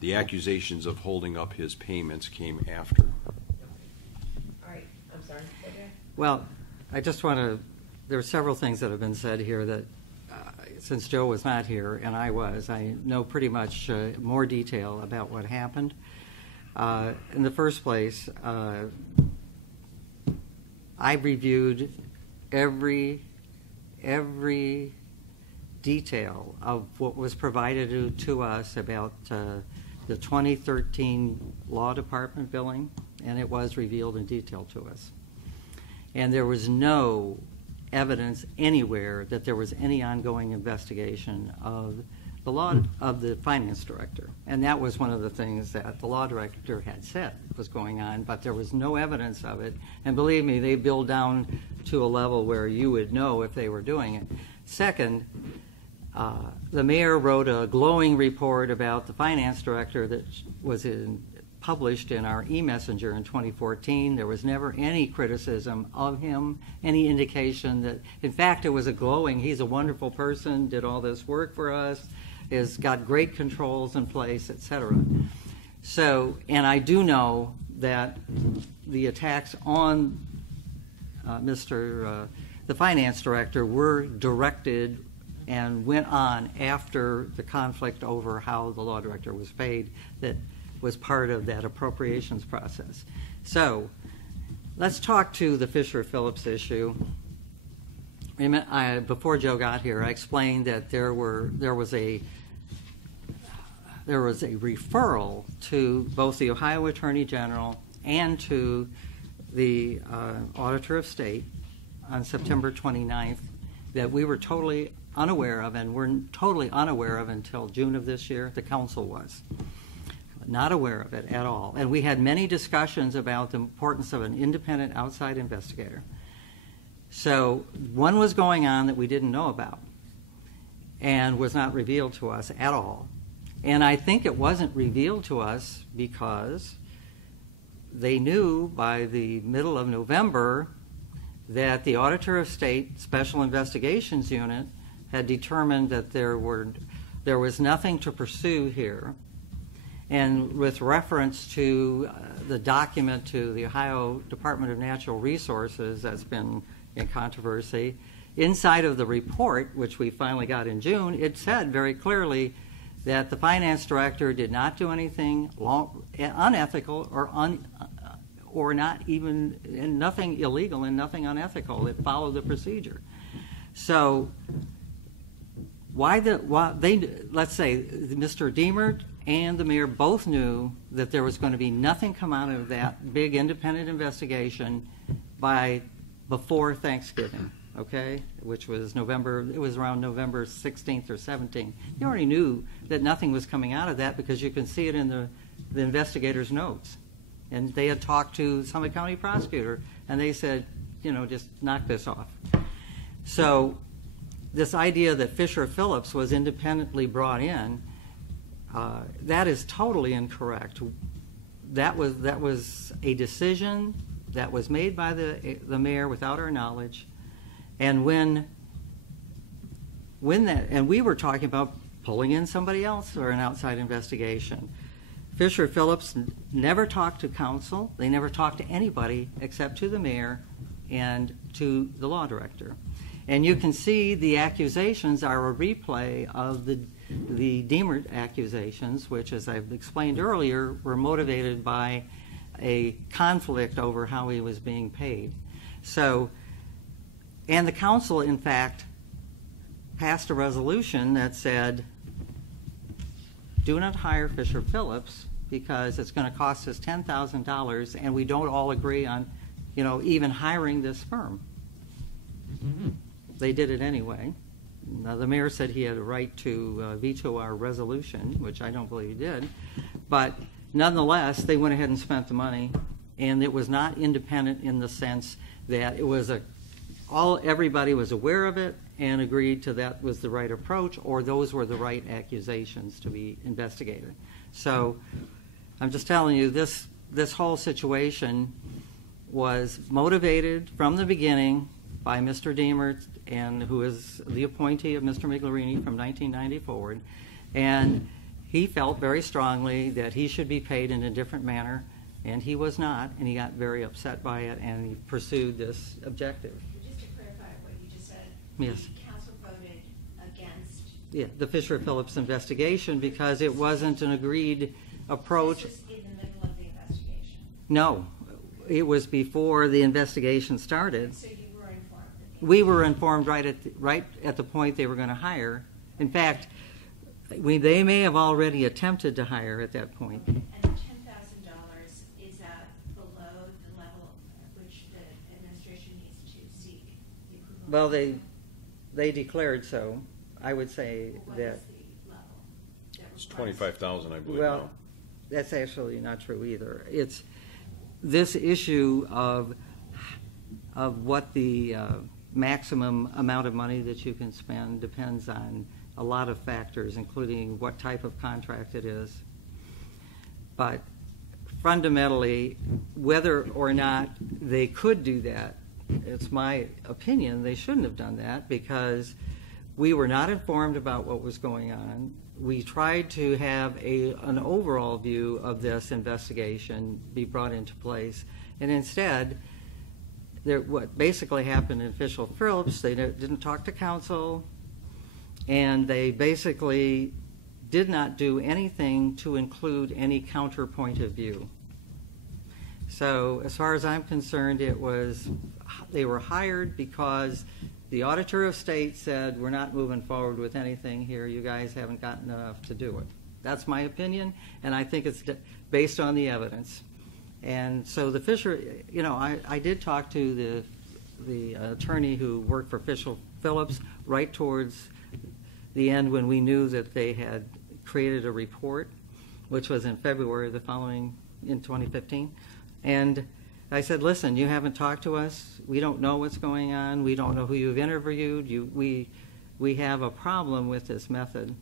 The accusations of holding up his payments came after. All right. I'm sorry. Okay. Well, I just want to, there are several things that have been said here that since Joe was not here and I was, I know pretty much more detail about what happened. In the first place, I reviewed every every detail of what was provided to us about the 2013 law department billing, and it was revealed in detail to us. And there was no evidence anywhere that there was any ongoing investigation of the law of the finance director. And that was one of the things that the law director had said was going on, but there was no evidence of it. And believe me, they billed down to a level where you would know if they were doing it. Second, the mayor wrote a glowing report about the finance director that was published in our e-messenger in 2014. There was never any criticism of him, any indication that, in fact, it was a glowing, he's a wonderful person, did all this work for us, has got great controls in place, etc. So, and I do know that the attacks on the finance director were directed and went on after the conflict over how the law director was paid that was part of that appropriations process. So let's talk to the Fisher-Phillips issue. Before Joe got here, I explained that there was a referral to both the Ohio Attorney General and to the Auditor of State on September 29th that we were totally unaware of, and we're totally unaware of until June of this year. The council was not aware of it at all. And we had many discussions about the importance of an independent outside investigator. So one was going on that we didn't know about and was not revealed to us at all. And I think it wasn't revealed to us because they knew by the middle of November that the Auditor of State Special Investigations Unit had determined that there was nothing to pursue here. And with reference to the document to the Ohio Department of Natural Resources that's been in controversy, inside of the report, which we finally got in June, it said very clearly that the finance director did not do anything unethical or not even, and nothing illegal and nothing unethical. It followed the procedure. So let's say Mr. Diemert and the mayor both knew that there was going to be nothing come out of that big independent investigation before Thanksgiving, okay, which was November. It was around November 16th or 17th. You already knew that nothing was coming out of that because you can see it in the investigator's notes. And they had talked to Summit County prosecutor, and they said, just knock this off. So this idea that Fisher-Phillips was independently brought in, that is totally incorrect. That was a decision that was made by the mayor without our knowledge, and when we were talking about pulling in somebody else for an outside investigation. Fisher-Phillips never talked to council. They never talked to anybody except to the mayor and to the law director. And you can see the accusations are a replay of the Diemert accusations, which, as I've explained earlier, were motivated by a conflict over how he was being paid. So, and the council, in fact, passed a resolution that said, do not hire Fisher-Phillips because it's going to cost us $10,000 and we don't all agree on, even hiring this firm. Mm-hmm. They did it anyway. Now, the mayor said he had a right to veto our resolution, which I don't believe he did. But nonetheless, they went ahead and spent the money, and it was not independent in the sense that it was everybody was aware of it and agreed to that was the right approach, or those were the right accusations to be investigated. So I'm just telling you, this whole situation was motivated from the beginning by Mr. Diemert, and who is the appointee of Mr. Migliorini from 1990 forward, and he felt very strongly that he should be paid in a different manner, and he was not, and he got very upset by it, and he pursued this objective. Just to clarify what you just said, yes. The council voted against the Fisher-Phillips investigation because it wasn't an agreed approach. This was in the middle of the investigation. No, it was before the investigation started. So you were informed that we were informed right at the point they were going to hire. In fact, they may have already attempted to hire at that point. And the $10,000, is that below the level at which the administration needs to seek the approval? Well, they declared so. I would say What that. is the level? It's 25,000, I believe. Well, now. that's actually not true either. It's this issue of what the maximum amount of money that you can spend depends on a lot of factors, including what type of contract it is. But fundamentally, whether or not they could do that, it's my opinion they shouldn't have done that, because we were not informed about what was going on. We tried to have an overall view of this investigation be brought into place, and instead, what basically happened in Official Phillips, they didn't talk to council, and they basically did not do anything to include any counterpoint of view. So as far as I'm concerned, they were hired because the Auditor of State said, we're not moving forward with anything here, you guys haven't gotten enough to do it. That's my opinion, and I think it's based on the evidence. And so the Fisher, I did talk to the attorney who worked for Official Phillips right towards the end when we knew that they had created a report, which was in February in 2015. And I said, listen, you haven't talked to us. We don't know what's going on. We don't know who you've interviewed. We have a problem with this method.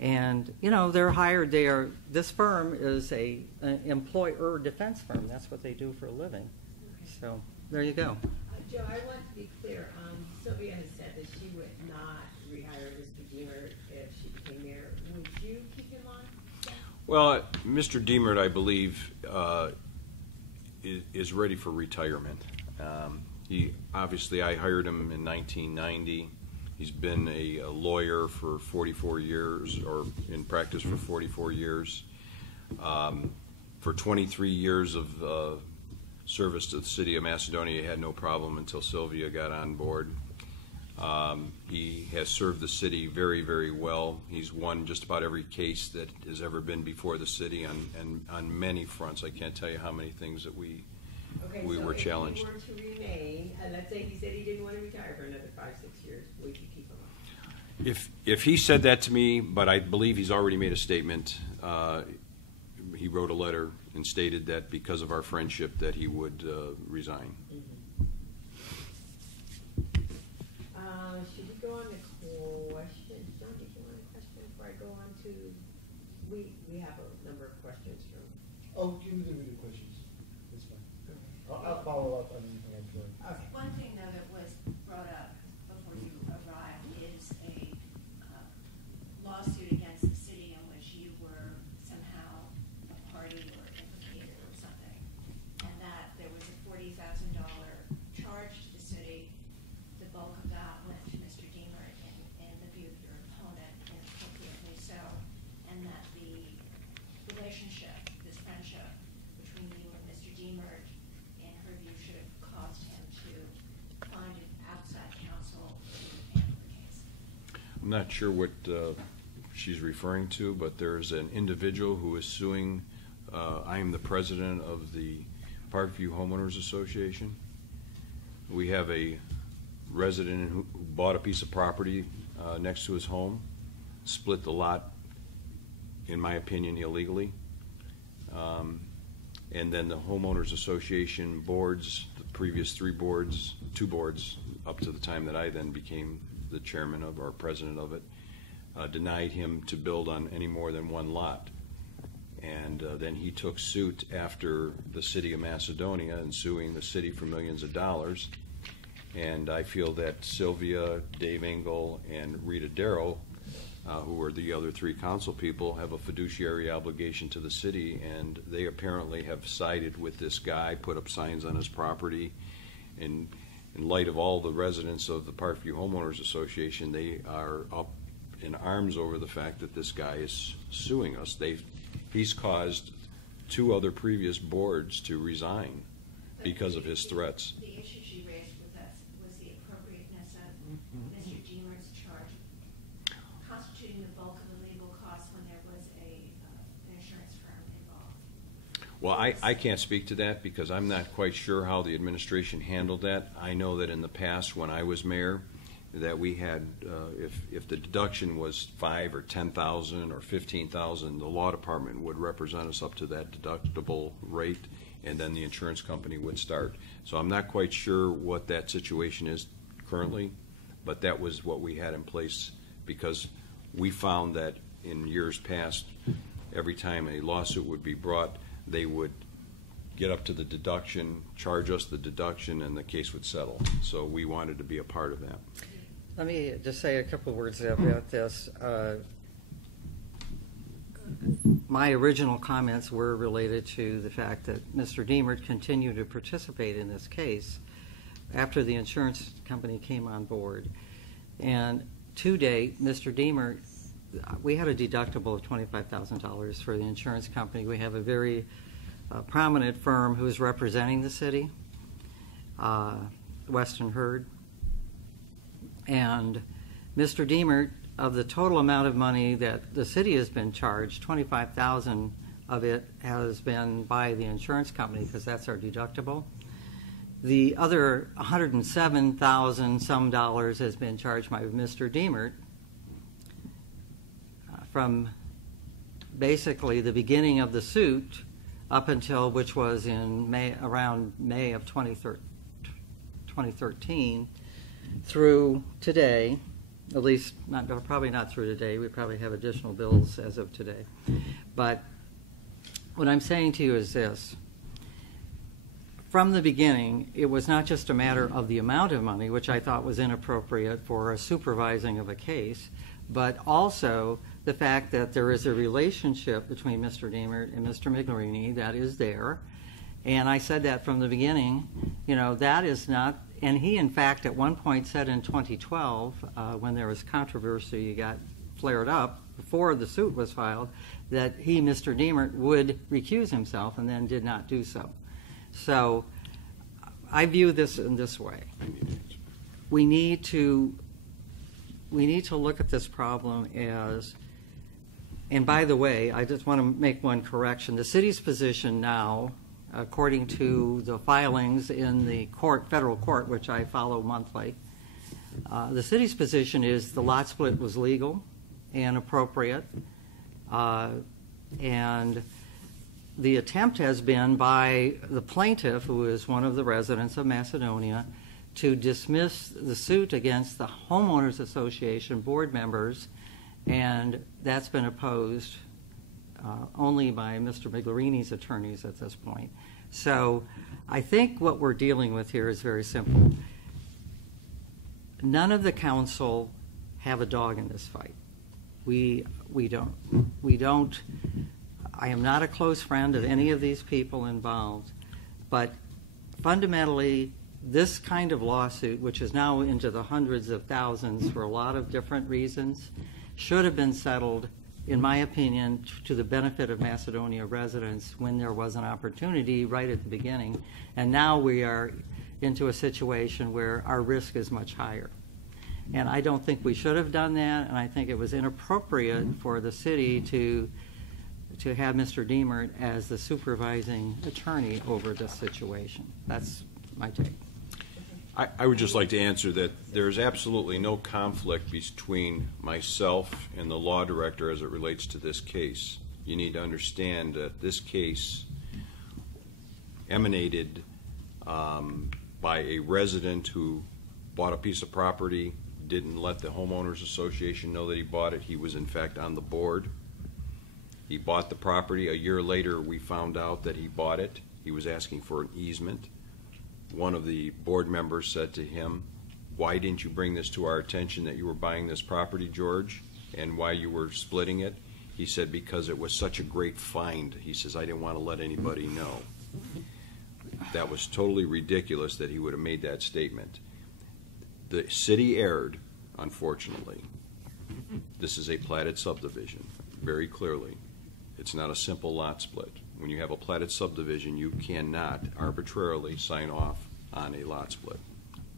And, they're hired. This firm is an employer defense firm. That's what they do for a living. So there you go. Joe, I want to be clear. Sylvia has said that she would not rehire Mr. Deemer if she became mayor. Would you keep him on? Well, Mr. Deemert, I believe, is ready for retirement. I hired him in 1990. He's been a lawyer for 44 years, or in practice for 44 years. For 23 years of service to the city of Macedonia, he had no problem until Sylvia got on board. He has served the city very, very well. He's won just about every case that has ever been before the city on many fronts. I can't tell you how many things that we were challenged. If he were to remain, let's say he said he didn't want to retire for another 5-6 years, would you keep him on? If he said that to me, but I believe he's already made a statement. He wrote a letter and stated that because of our friendship that he would resign. Should we go on to questions? John, did you want a question before I go on to? We have a number of questions from. Oh, give me the questions. That's fine. I'll follow up on anything I can. Okay. One thing, though, that was brought up before you arrived is a lawsuit against the city in which you were somehow a party or implicated or something, and that there was a $40,000 charge to the city. The bulk of that went to Mr. Deemer in the view of your opponent, inappropriately so, and that the relationship, this friendship between you and Mr. Deemer, in her view, should have caused him to find an outside counsel to handle the case. I'm not sure what she's referring to, but there's an individual who is suing. I am the president of the Parkview Homeowners Association. We have a resident who bought a piece of property next to his home, split the lot, in my opinion, illegally. And then the Homeowners Association boards, the previous two boards, up to the time that I then became the chairman of or president of it, denied him to build on any more than one lot. And then he took suit after the city of Macedonia and suing the city for millions of dollars. And I feel that Sylvia, Dave Engel, and Rita Darrow, who are the other three council people, have a fiduciary obligation to the city, and they apparently have sided with this guy, put up signs on his property. And in light of all the residents of the Parkview Homeowners Association, they are up in arms over the fact that this guy is suing us. He's caused two other previous boards to resign because of his threats. The issue she raised with us was the appropriateness Well, I can't speak to that because I'm not quite sure how the administration handled that. I know that in the past when I was mayor, that we had, if the deduction was $5,000 or $10,000 or $15,000, the law department would represent us up to that deductible rate, and then the insurance company would start. So I'm not quite sure what that situation is currently, but that was what we had in place because we found that in years past, every time a lawsuit would be brought, they would get up to the deduction, charge us the deduction, and the case would settle. So we wanted to be a part of that. Let me just say a couple of words about this. My original comments were related to the fact that Mr. Deemert continued to participate in this case after the insurance company came on board. And to date, Mr. Deemert, we had a deductible of $25,000 for the insurance company. We have a very prominent firm who is representing the city, Western Herd. And Mr. Deemert, of the total amount of money that the city has been charged, $25,000 of it has been by the insurance company because that's our deductible. The other $107,000 some dollars has been charged by Mr. Deemert from basically the beginning of the suit up until, which was in around May of 2013 through today. At least, probably not through today. We probably have additional bills as of today. But what I'm saying to you is this. From the beginning, it was not just a matter of the amount of money, which I thought was inappropriate for a supervising of a case, but also the fact that there is a relationship between Mr. Deemert and Mr. Migliorini that is there. And I said that from the beginning. That is not. And he, in fact, at one point said in 2012, when there was controversy got flared up before the suit was filed, that he, Mr. Deemert, would recuse himself and then did not do so. So I view this in this way. We need to look at this problem as, and by the way, I just want to make one correction. The city's position now, according to the filings in the federal court, which I follow monthly, the city's position is the lot split was legal and appropriate, and the attempt has been by the plaintiff, who is one of the residents of Macedonia, to dismiss the suit against the Homeowners Association board members, and that's been opposed only by Mr. Migliorini's attorneys at this point. So I think what we're dealing with here is very simple. None of the council have a dog in this fight. We don't. I am not a close friend of any of these people involved, but fundamentally, this kind of lawsuit, which is now into the hundreds of thousands for a lot of different reasons, should have been settled, in my opinion, to the benefit of Macedonia residents when there was an opportunity right at the beginning. And now we are into a situation where our risk is much higher. And I don't think we should have done that, and I think it was inappropriate for the city to have Mr. Deemert as the supervising attorney over this situation. That's my take. I would just like to answer that there's absolutely no conflict between myself and the law director as it relates to this case. You need to understand that this case emanated by a resident who bought a piece of property, didn't let the Homeowners Association know that he bought it. He was, in fact, on the board. He bought the property. A year later, we found out that he bought it. He was asking for an easement. One of the board members said to him, "Why didn't you bring this to our attention that you were buying this property, George, and why you were splitting it?" He said, "Because it was such a great find." He says, "I didn't want to let anybody know." That was totally ridiculous that he would have made that statement. The city erred, unfortunately. This is a platted subdivision, very clearly. It's not a simple lot split. When you have a platted subdivision, you cannot arbitrarily sign off on a lot split.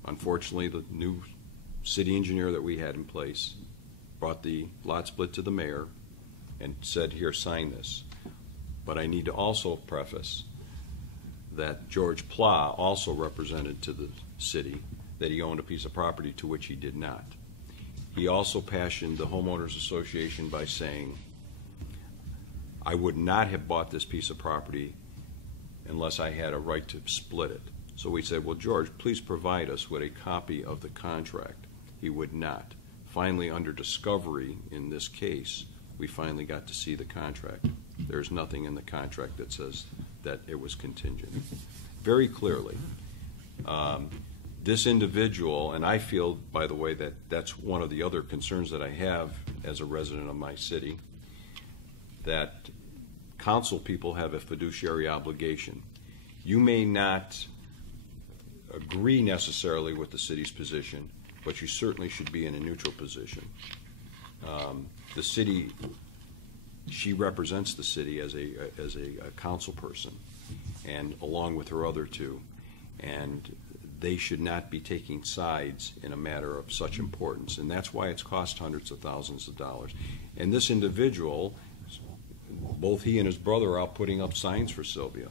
Unfortunately, the new city engineer that we had in place brought the lot split to the mayor and said, "Here, sign this." But I need to also preface that George Pla also represented to the city that he owned a piece of property to which he did not. He also passioned the homeowners association by saying, I would not have bought this piece of property unless I had a right to split it. So we said, well, George, please provide us with a copy of the contract. He would not. Finally, under discovery in this case, we finally got to see the contract. There's nothing in the contract that says that it was contingent. Very clearly, this individual, and I feel, by the way, that that's one of the other concerns that I have as a resident of my city, that council people have a fiduciary obligation. You may not agree necessarily with the city's position, but you certainly should be in a neutral position. The city, she represents the city as a council person, and along with her other two, and they should not be taking sides in a matter of such importance, and that's why it's cost hundreds of thousands of dollars. And this individual, both he and his brother are out putting up signs for Sylvia.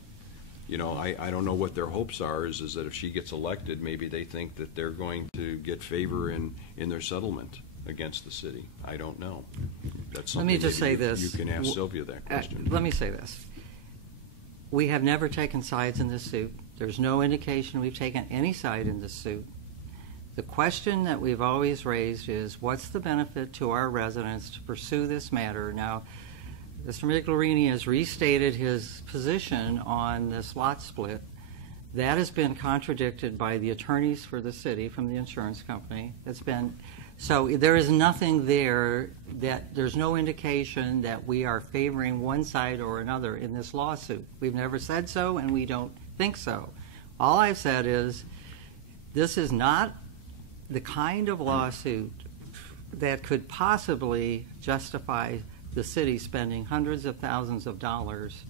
You know, I don't know what their hopes are, is that if she gets elected, maybe they think that they're going to get favor in their settlement against the city. I don't know. That's something Let me just say this. You can ask Sylvia that question. Let me say this. We have never taken sides in this suit. There's no indication we've taken any side in this suit. The question that we've always raised is, what's the benefit to our residents to pursue this matter? Now, Mr. Migliorini has restated his position on this lot split. That has been contradicted by the attorneys for the city from the insurance company. So there is nothing there, that there's no indication that we are favoring one side or another in this lawsuit. We've never said so, and we don't think so. All I've said is, this is not the kind of lawsuit that could possibly justify the city spending hundreds of thousands of dollars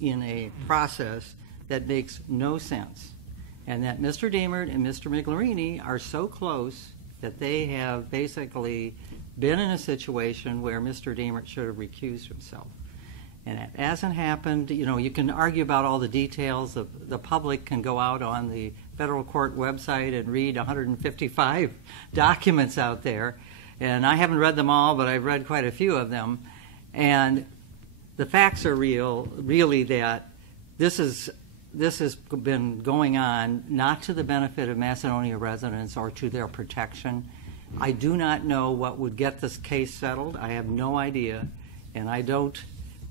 in a process that makes no sense. And that Mr. Deemert and Mr. Migliorini are so close that they have basically been in a situation where Mr. Deemert should have recused himself. And it hasn't happened. You know, you can argue about all the details. The public can go out on the federal court website and read 155 documents out there. And I haven't read them all, but I've read quite a few of them. And the facts are really that this has been going on not to the benefit of Macedonia residents or to their protection. I do not know what would get this case settled. I have no idea. And I don't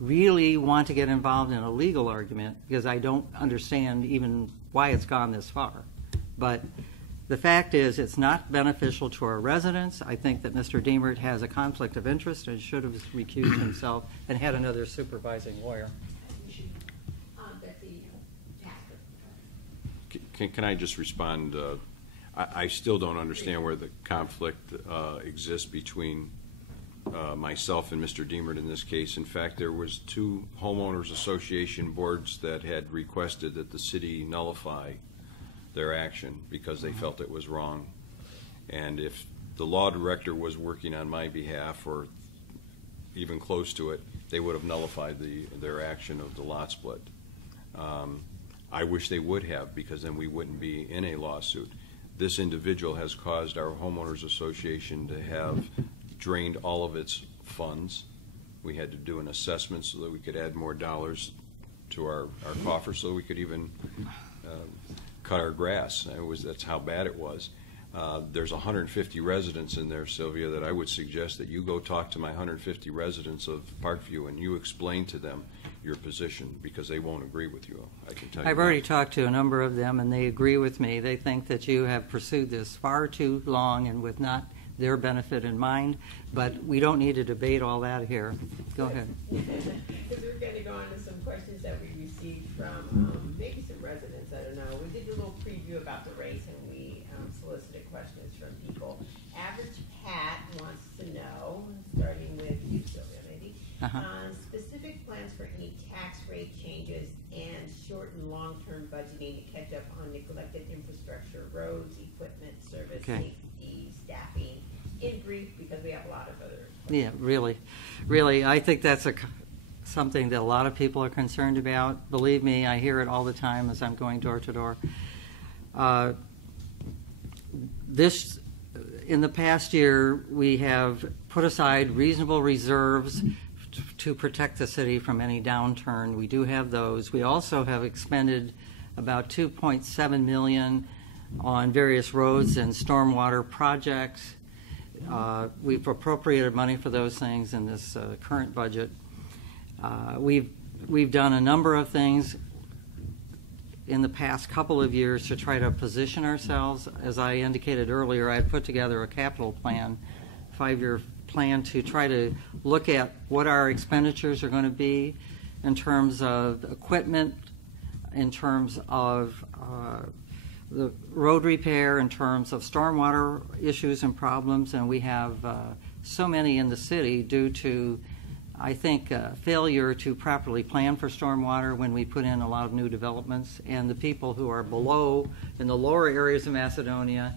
really want to get involved in a legal argument because I don't understand even why it's gone this far. But the fact is, it's not beneficial to our residents. I think that Mr. Deemert has a conflict of interest and should have recused himself and had another supervising lawyer. Can I just respond? I still don't understand where the conflict exists between myself and Mr. Deemert in this case. In fact, there was 2 homeowners association boards that had requested that the city nullify their action because they felt it was wrong. And if the law director was working on my behalf or even close to it, they would have nullified their action of the lot split. I wish they would have, because then we wouldn't be in a lawsuit. This individual has caused our homeowners association to have drained all of its funds. We had to do an assessment so that we could add more dollars to our coffer so we could even cut our grass. That's how bad it was. There's 150 residents in there, Sylvia, that I would suggest that you go talk to my 150 residents of Parkview and you explain to them your position, because they won't agree with you. I can tell you. I've already talked to a number of them, and they agree with me. They think that you have pursued this far too long and with not their benefit in mind, but we don't need to debate all that here. Go ahead. Because we're going to go on to some questions that we received from maybe some residents, I don't know. We did a little preview about the race, and we solicited questions from people. Average Pat wants to know, starting with you, Sylvia, maybe, specific plans for any tax rate changes and short and long-term budgeting to catch up on neglected infrastructure, roads, equipment, service, safety, staffing, in brief, because we have a lot of other questions. Yeah, really. I think that's something that a lot of people are concerned about. Believe me, I hear it all the time as I'm going door to door. In the past year, we have put aside reasonable reserves to protect the city from any downturn. We do have those. We also have expended about $2.7 million on various roads and stormwater projects. We've appropriated money for those things in this current budget. We've done a number of things in the past couple of years to try to position ourselves. As I indicated earlier, I had put together a capital plan, 5-year plan, to try to look at what our expenditures are going to be in terms of equipment, in terms of the road repair, in terms of stormwater issues and problems, and we have so many in the city due to, I think, failure to properly plan for stormwater when we put in a lot of new developments, and the people who are below in the lower areas of Macedonia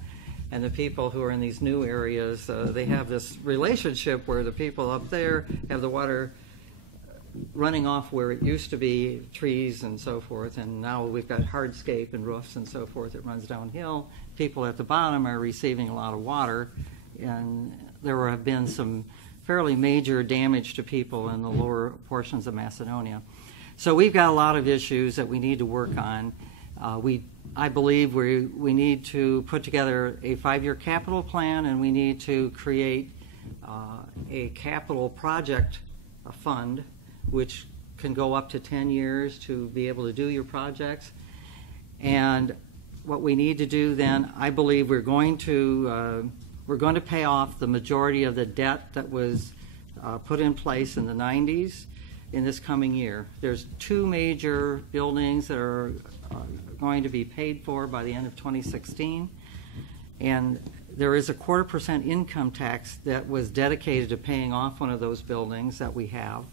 and the people who are in these new areas, they have this relationship where the people up there have the water running off where it used to be, trees and so forth, and now we've got hardscape and roofs and so forth. It runs downhill. People at the bottom are receiving a lot of water, and there have been some fairly major damage to people in the lower portions of Macedonia. So we've got a lot of issues that we need to work on. I believe we need to put together a 5-year capital plan, and we need to create a capital project fund which can go up to 10 years to be able to do your projects. And what we need to do then, I believe we're going to pay off the majority of the debt that was put in place in the 90s in this coming year. There's 2 major buildings that are going to be paid for by the end of 2016, and there is a 0.25% income tax that was dedicated to paying off one of those buildings that we have.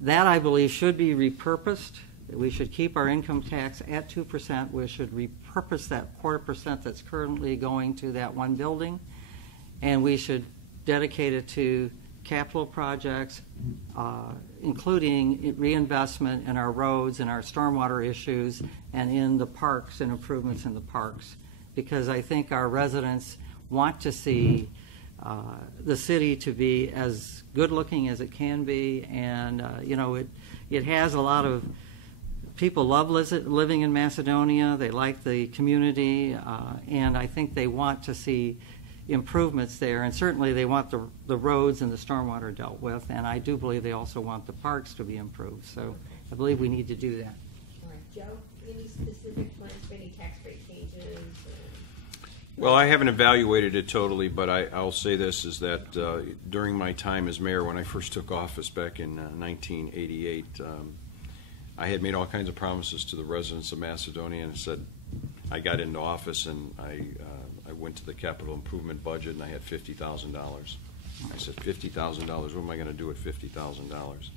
That, I believe, should be repurposed. We should keep our income tax at 2%. We should repurpose that 0.25% that's currently going to that one building, and we should dedicate it to capital projects, including reinvestment in our roads and our stormwater issues and in the parks and improvements in the parks, because I think our residents want to see the city to be as good looking as it can be, and it has a lot of people love living in Macedonia. They like the community, and I think they want to see improvements there, and certainly they want the roads and the stormwater dealt with, and I do believe they also want the parks to be improved. So I believe we need to do that. All right, Joe, any specific plans for any tax rate changes? Well, I haven't evaluated it totally, but I'll say this, is that during my time as mayor, when I first took office back in 1988, I had made all kinds of promises to the residents of Macedonia, and said, I got into office and I went to the capital improvement budget and I had $50,000. I said, $50,000, what am I going to do with $50,000?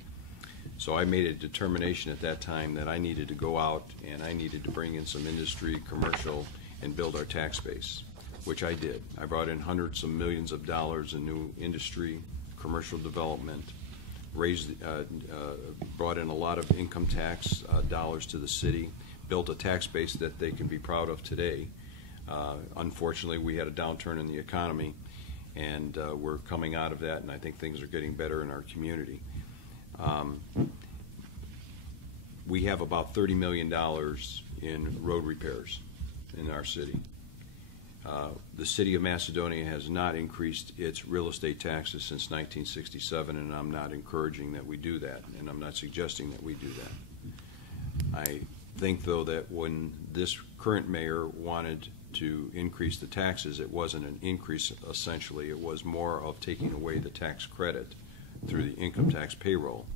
So I made a determination at that time that I needed to go out and I needed to bring in some industry, commercial, and build our tax base, which I did. I brought in hundreds of millions of dollars in new industry, commercial development, brought in a lot of income tax dollars to the city, built a tax base that they can be proud of today. Unfortunately, we had a downturn in the economy, and we're coming out of that, and I think things are getting better in our community. We have about $30 million in road repairs in our city. The city of Macedonia has not increased its real estate taxes since 1967, and I'm not encouraging that we do that, and I'm not suggesting that we do that. I think, though, that when this current mayor wanted to increase the taxes, it wasn't an increase essentially. It was more of taking away the tax credit through the income tax payroll,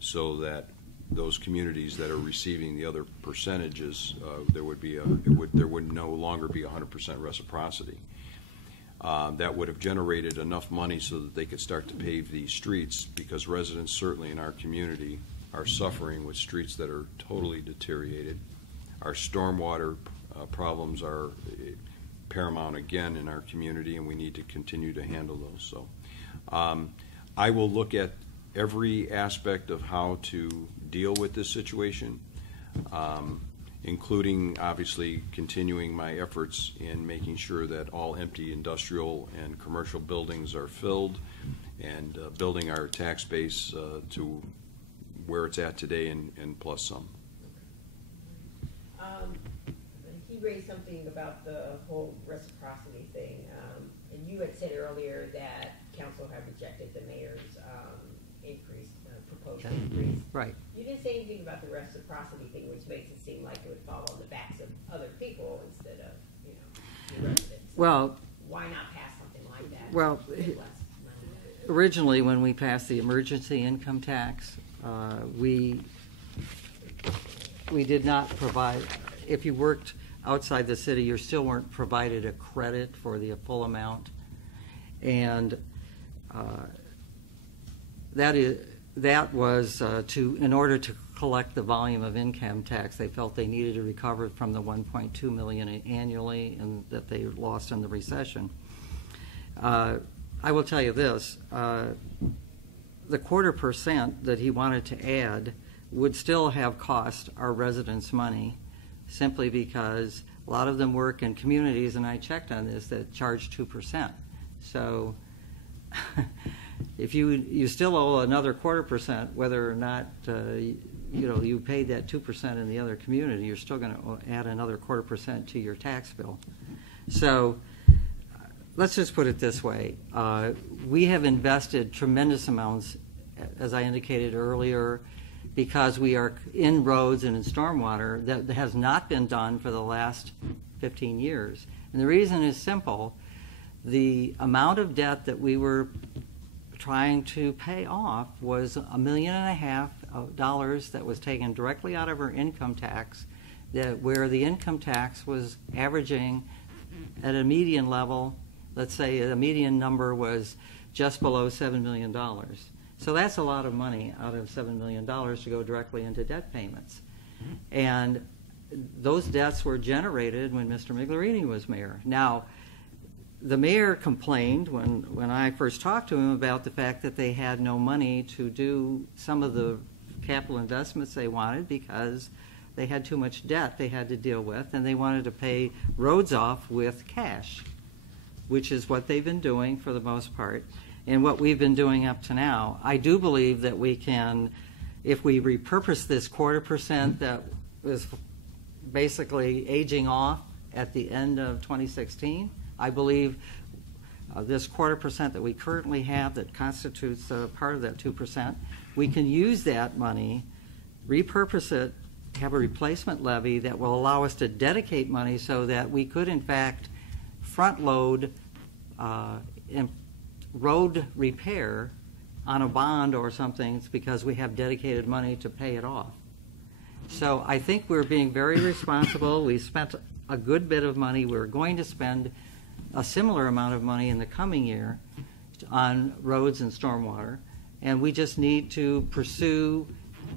so that those communities that are receiving the other percentages, there would no longer be 100% reciprocity. That would have generated enough money so that they could start to pave these streets, because residents certainly in our community are suffering with streets that are totally deteriorated. Our stormwater problems are paramount again in our community, and we need to continue to handle those. So I will look at every aspect of how to deal with this situation, including obviously continuing my efforts in making sure that all empty industrial and commercial buildings are filled, and building our tax base to where it's at today and plus some. He raised something about the whole reciprocity thing, and you had said earlier that council had rejected the mayor's increase, proposed increase. Right. You didn't say anything about the reciprocity thing, which makes it seem like it would fall on the backs of other people instead of, the residents. Well, why not pass something like that? Well, With less money? originally when we passed the emergency income tax, we did not provide, if you worked outside the city, you still weren't provided a credit for the full amount. And that was in order to collect the volume of income tax, they felt they needed to recover it from the $1.2 million annually and that they lost in the recession. I will tell you this, the 0.25% that he wanted to add would still have cost our residents money, simply because a lot of them work in communities, and I checked on this, that charge 2%. So if you still owe another 0.25%, whether or not you paid that 2% in the other community, you're still going to add another 0.25% to your tax bill. So let's just put it this way. We have invested tremendous amounts, as I indicated earlier, because we are in roads and in stormwater that has not been done for the last 15 years. And the reason is simple. The amount of debt that we were trying to pay off was $1.5 million that was taken directly out of our income tax, where the income tax was averaging at a median level. Let's say the median number was just below $7 million. So that's a lot of money out of $7 million to go directly into debt payments. And those debts were generated when Mr. Migliorini was mayor. Now, the mayor complained when I first talked to him about the fact that they had no money to do some of the capital investments they wanted because they had too much debt they had to deal with, and they wanted to pay roads off with cash, which is what they've been doing for the most part and what we've been doing up to now. I do believe that we can, if we repurpose this 0.25% that was basically aging off at the end of 2016, I believe this 0.25% that we currently have that constitutes part of that 2%, we can use that money, repurpose it, have a replacement levy that will allow us to dedicate money so that we could, in fact, front load road repair on a bond or something because we have dedicated money to pay it off. So I think we're being very responsible. We spent a good bit of money. We're going to spend a similar amount of money in the coming year on roads and stormwater, and we just need to pursue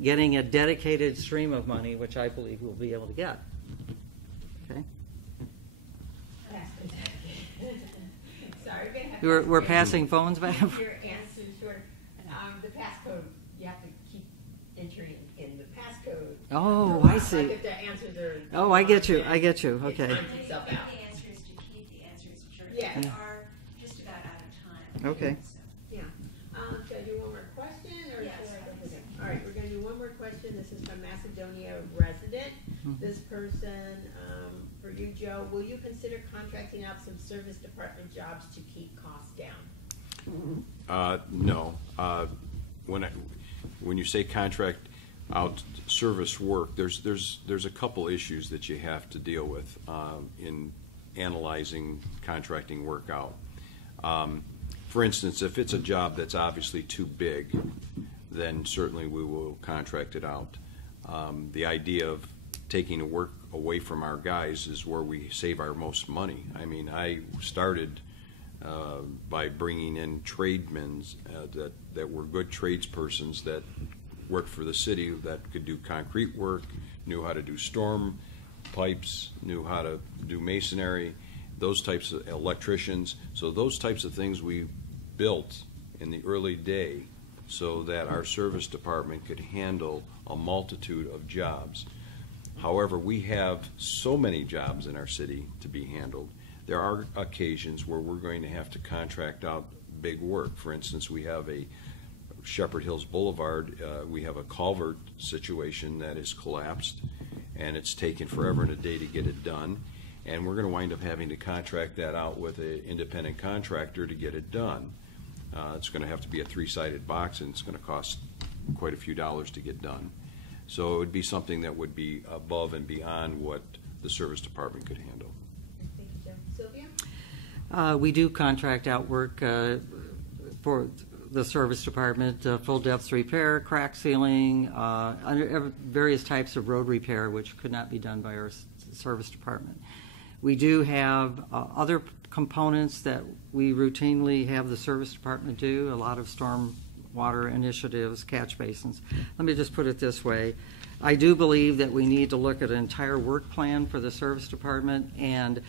getting a dedicated stream of money, which I believe we'll be able to get. Okay? Sorry, We're passing phones back. Your answer short. The passcode, you have to keep entering in the passcode. Oh, I see. Like if the answers are. Oh, I get you. I get you. Okay. I think the answer is to keep the answers short. Yeah. We are just about out of time. Okay. So. Yeah. Should I do one more question? Or Yes, should I go please. for that? All right, we're going to do one more question. This is from Macedonia resident. This person, for you, Joe, will you consider contracting out some service department jobs to keep costs down? No. When you say contract out service work, there's a couple issues that you have to deal with in analyzing contracting work out. For instance, if it's a job that's obviously too big, then certainly we will contract it out. The idea of taking the work away from our guys is where we save our most money. I mean, I started by bringing in tradesmen that were good tradespersons that worked for the city, that could do concrete work, knew how to do storm pipes, knew how to do masonry, those types of electricians. So those types of things we built in the early day so that our service department could handle a multitude of jobs. However, we have so many jobs in our city to be handled. There are occasions where we're going to have to contract out big work. For instance, we have a Shepherd Hills Boulevard, we have a culvert situation that has collapsed, and it's taken forever and a day to get it done. And we're going to wind up having to contract that out with an independent contractor to get it done. It's going to have to be a 3-sided box, and it's going to cost quite a few dollars to get done. So it would be something that would be above and beyond what the service department could handle. Thank you, Jim. Sylvia? We do contract out work for the service department, full depth repair, crack sealing, various types of road repair, which could not be done by our service department. We do have other components that we routinely have the service department do, a lot of storm water initiatives, catch basins. Let me just put it this way. I do believe that we need to look at an entire work plan for the service department, and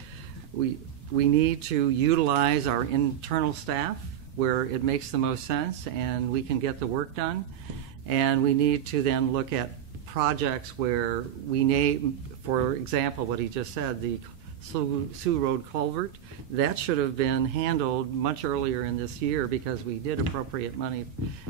we need to utilize our internal staff where it makes the most sense and we can get the work done. And we need to then look at projects where we name, for example, what he just said, the Sioux Road culvert. That should have been handled much earlier in this year because we did appropriate money,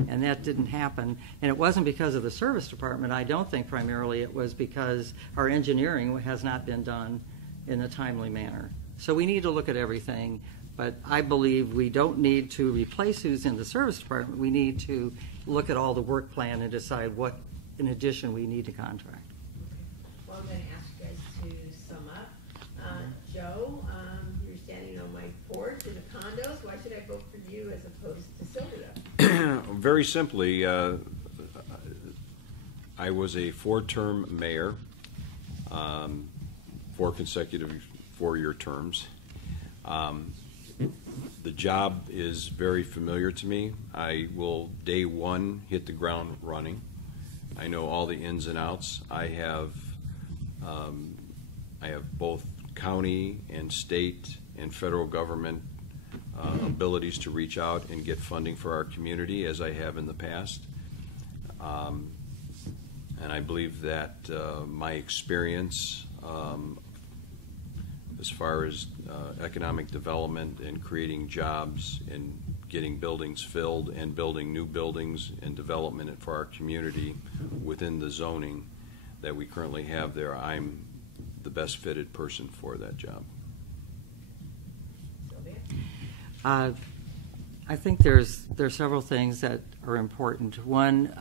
and that didn't happen. And it wasn't because of the service department. I don't think primarily it was because our engineering has not been done in a timely manner. So we need to look at everything, but I believe we don't need to replace who's in the service department. We need to look at all the work plan and decide what, in addition, we need to contract. Well, I'm going to ask you guys to sum up. Joe, you're standing on my porch in the condos. Why should I vote for you as opposed to Sylvia? Very simply, I was a 4-term mayor, 4 consecutive 4-year terms. The job is very familiar to me. I will, day one, hit the ground running. I know all the ins and outs. I have both county and state and federal government abilities to reach out and get funding for our community, as I have in the past. And I believe that my experience as far as economic development and creating jobs and getting buildings filled and building new buildings and development for our community within the zoning that we currently have there, I'm the best fitted person for that job. Sylvia? I think there's several things that are important. One,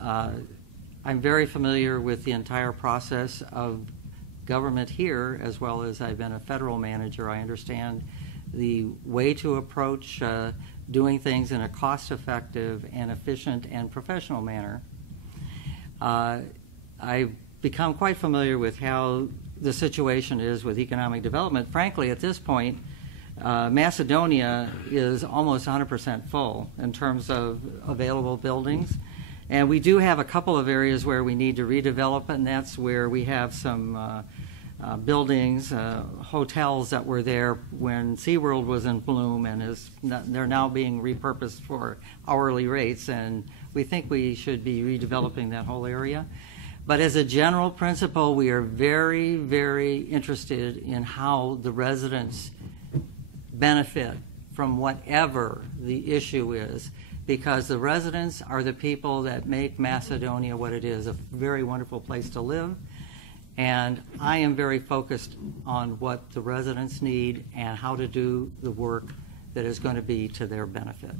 I'm very familiar with the entire process of government here, as well as I've been a federal manager. I understand the way to approach doing things in a cost-effective and efficient and professional manner. I've become quite familiar with how the situation is with economic development. Frankly, at this point, Macedonia is almost 100% full in terms of available buildings. And we do have a couple of areas where we need to redevelop, and that's where we have some buildings, hotels that were there when SeaWorld was in bloom, and they're now being repurposed for hourly rates, and we think we should be redeveloping that whole area. But as a general principle, we are very, very interested in how the residents benefit from whatever the issue is, because the residents are the people that make Macedonia what it is, a very wonderful place to live. And I am very focused on what the residents need and how to do the work that is going to be to their benefit.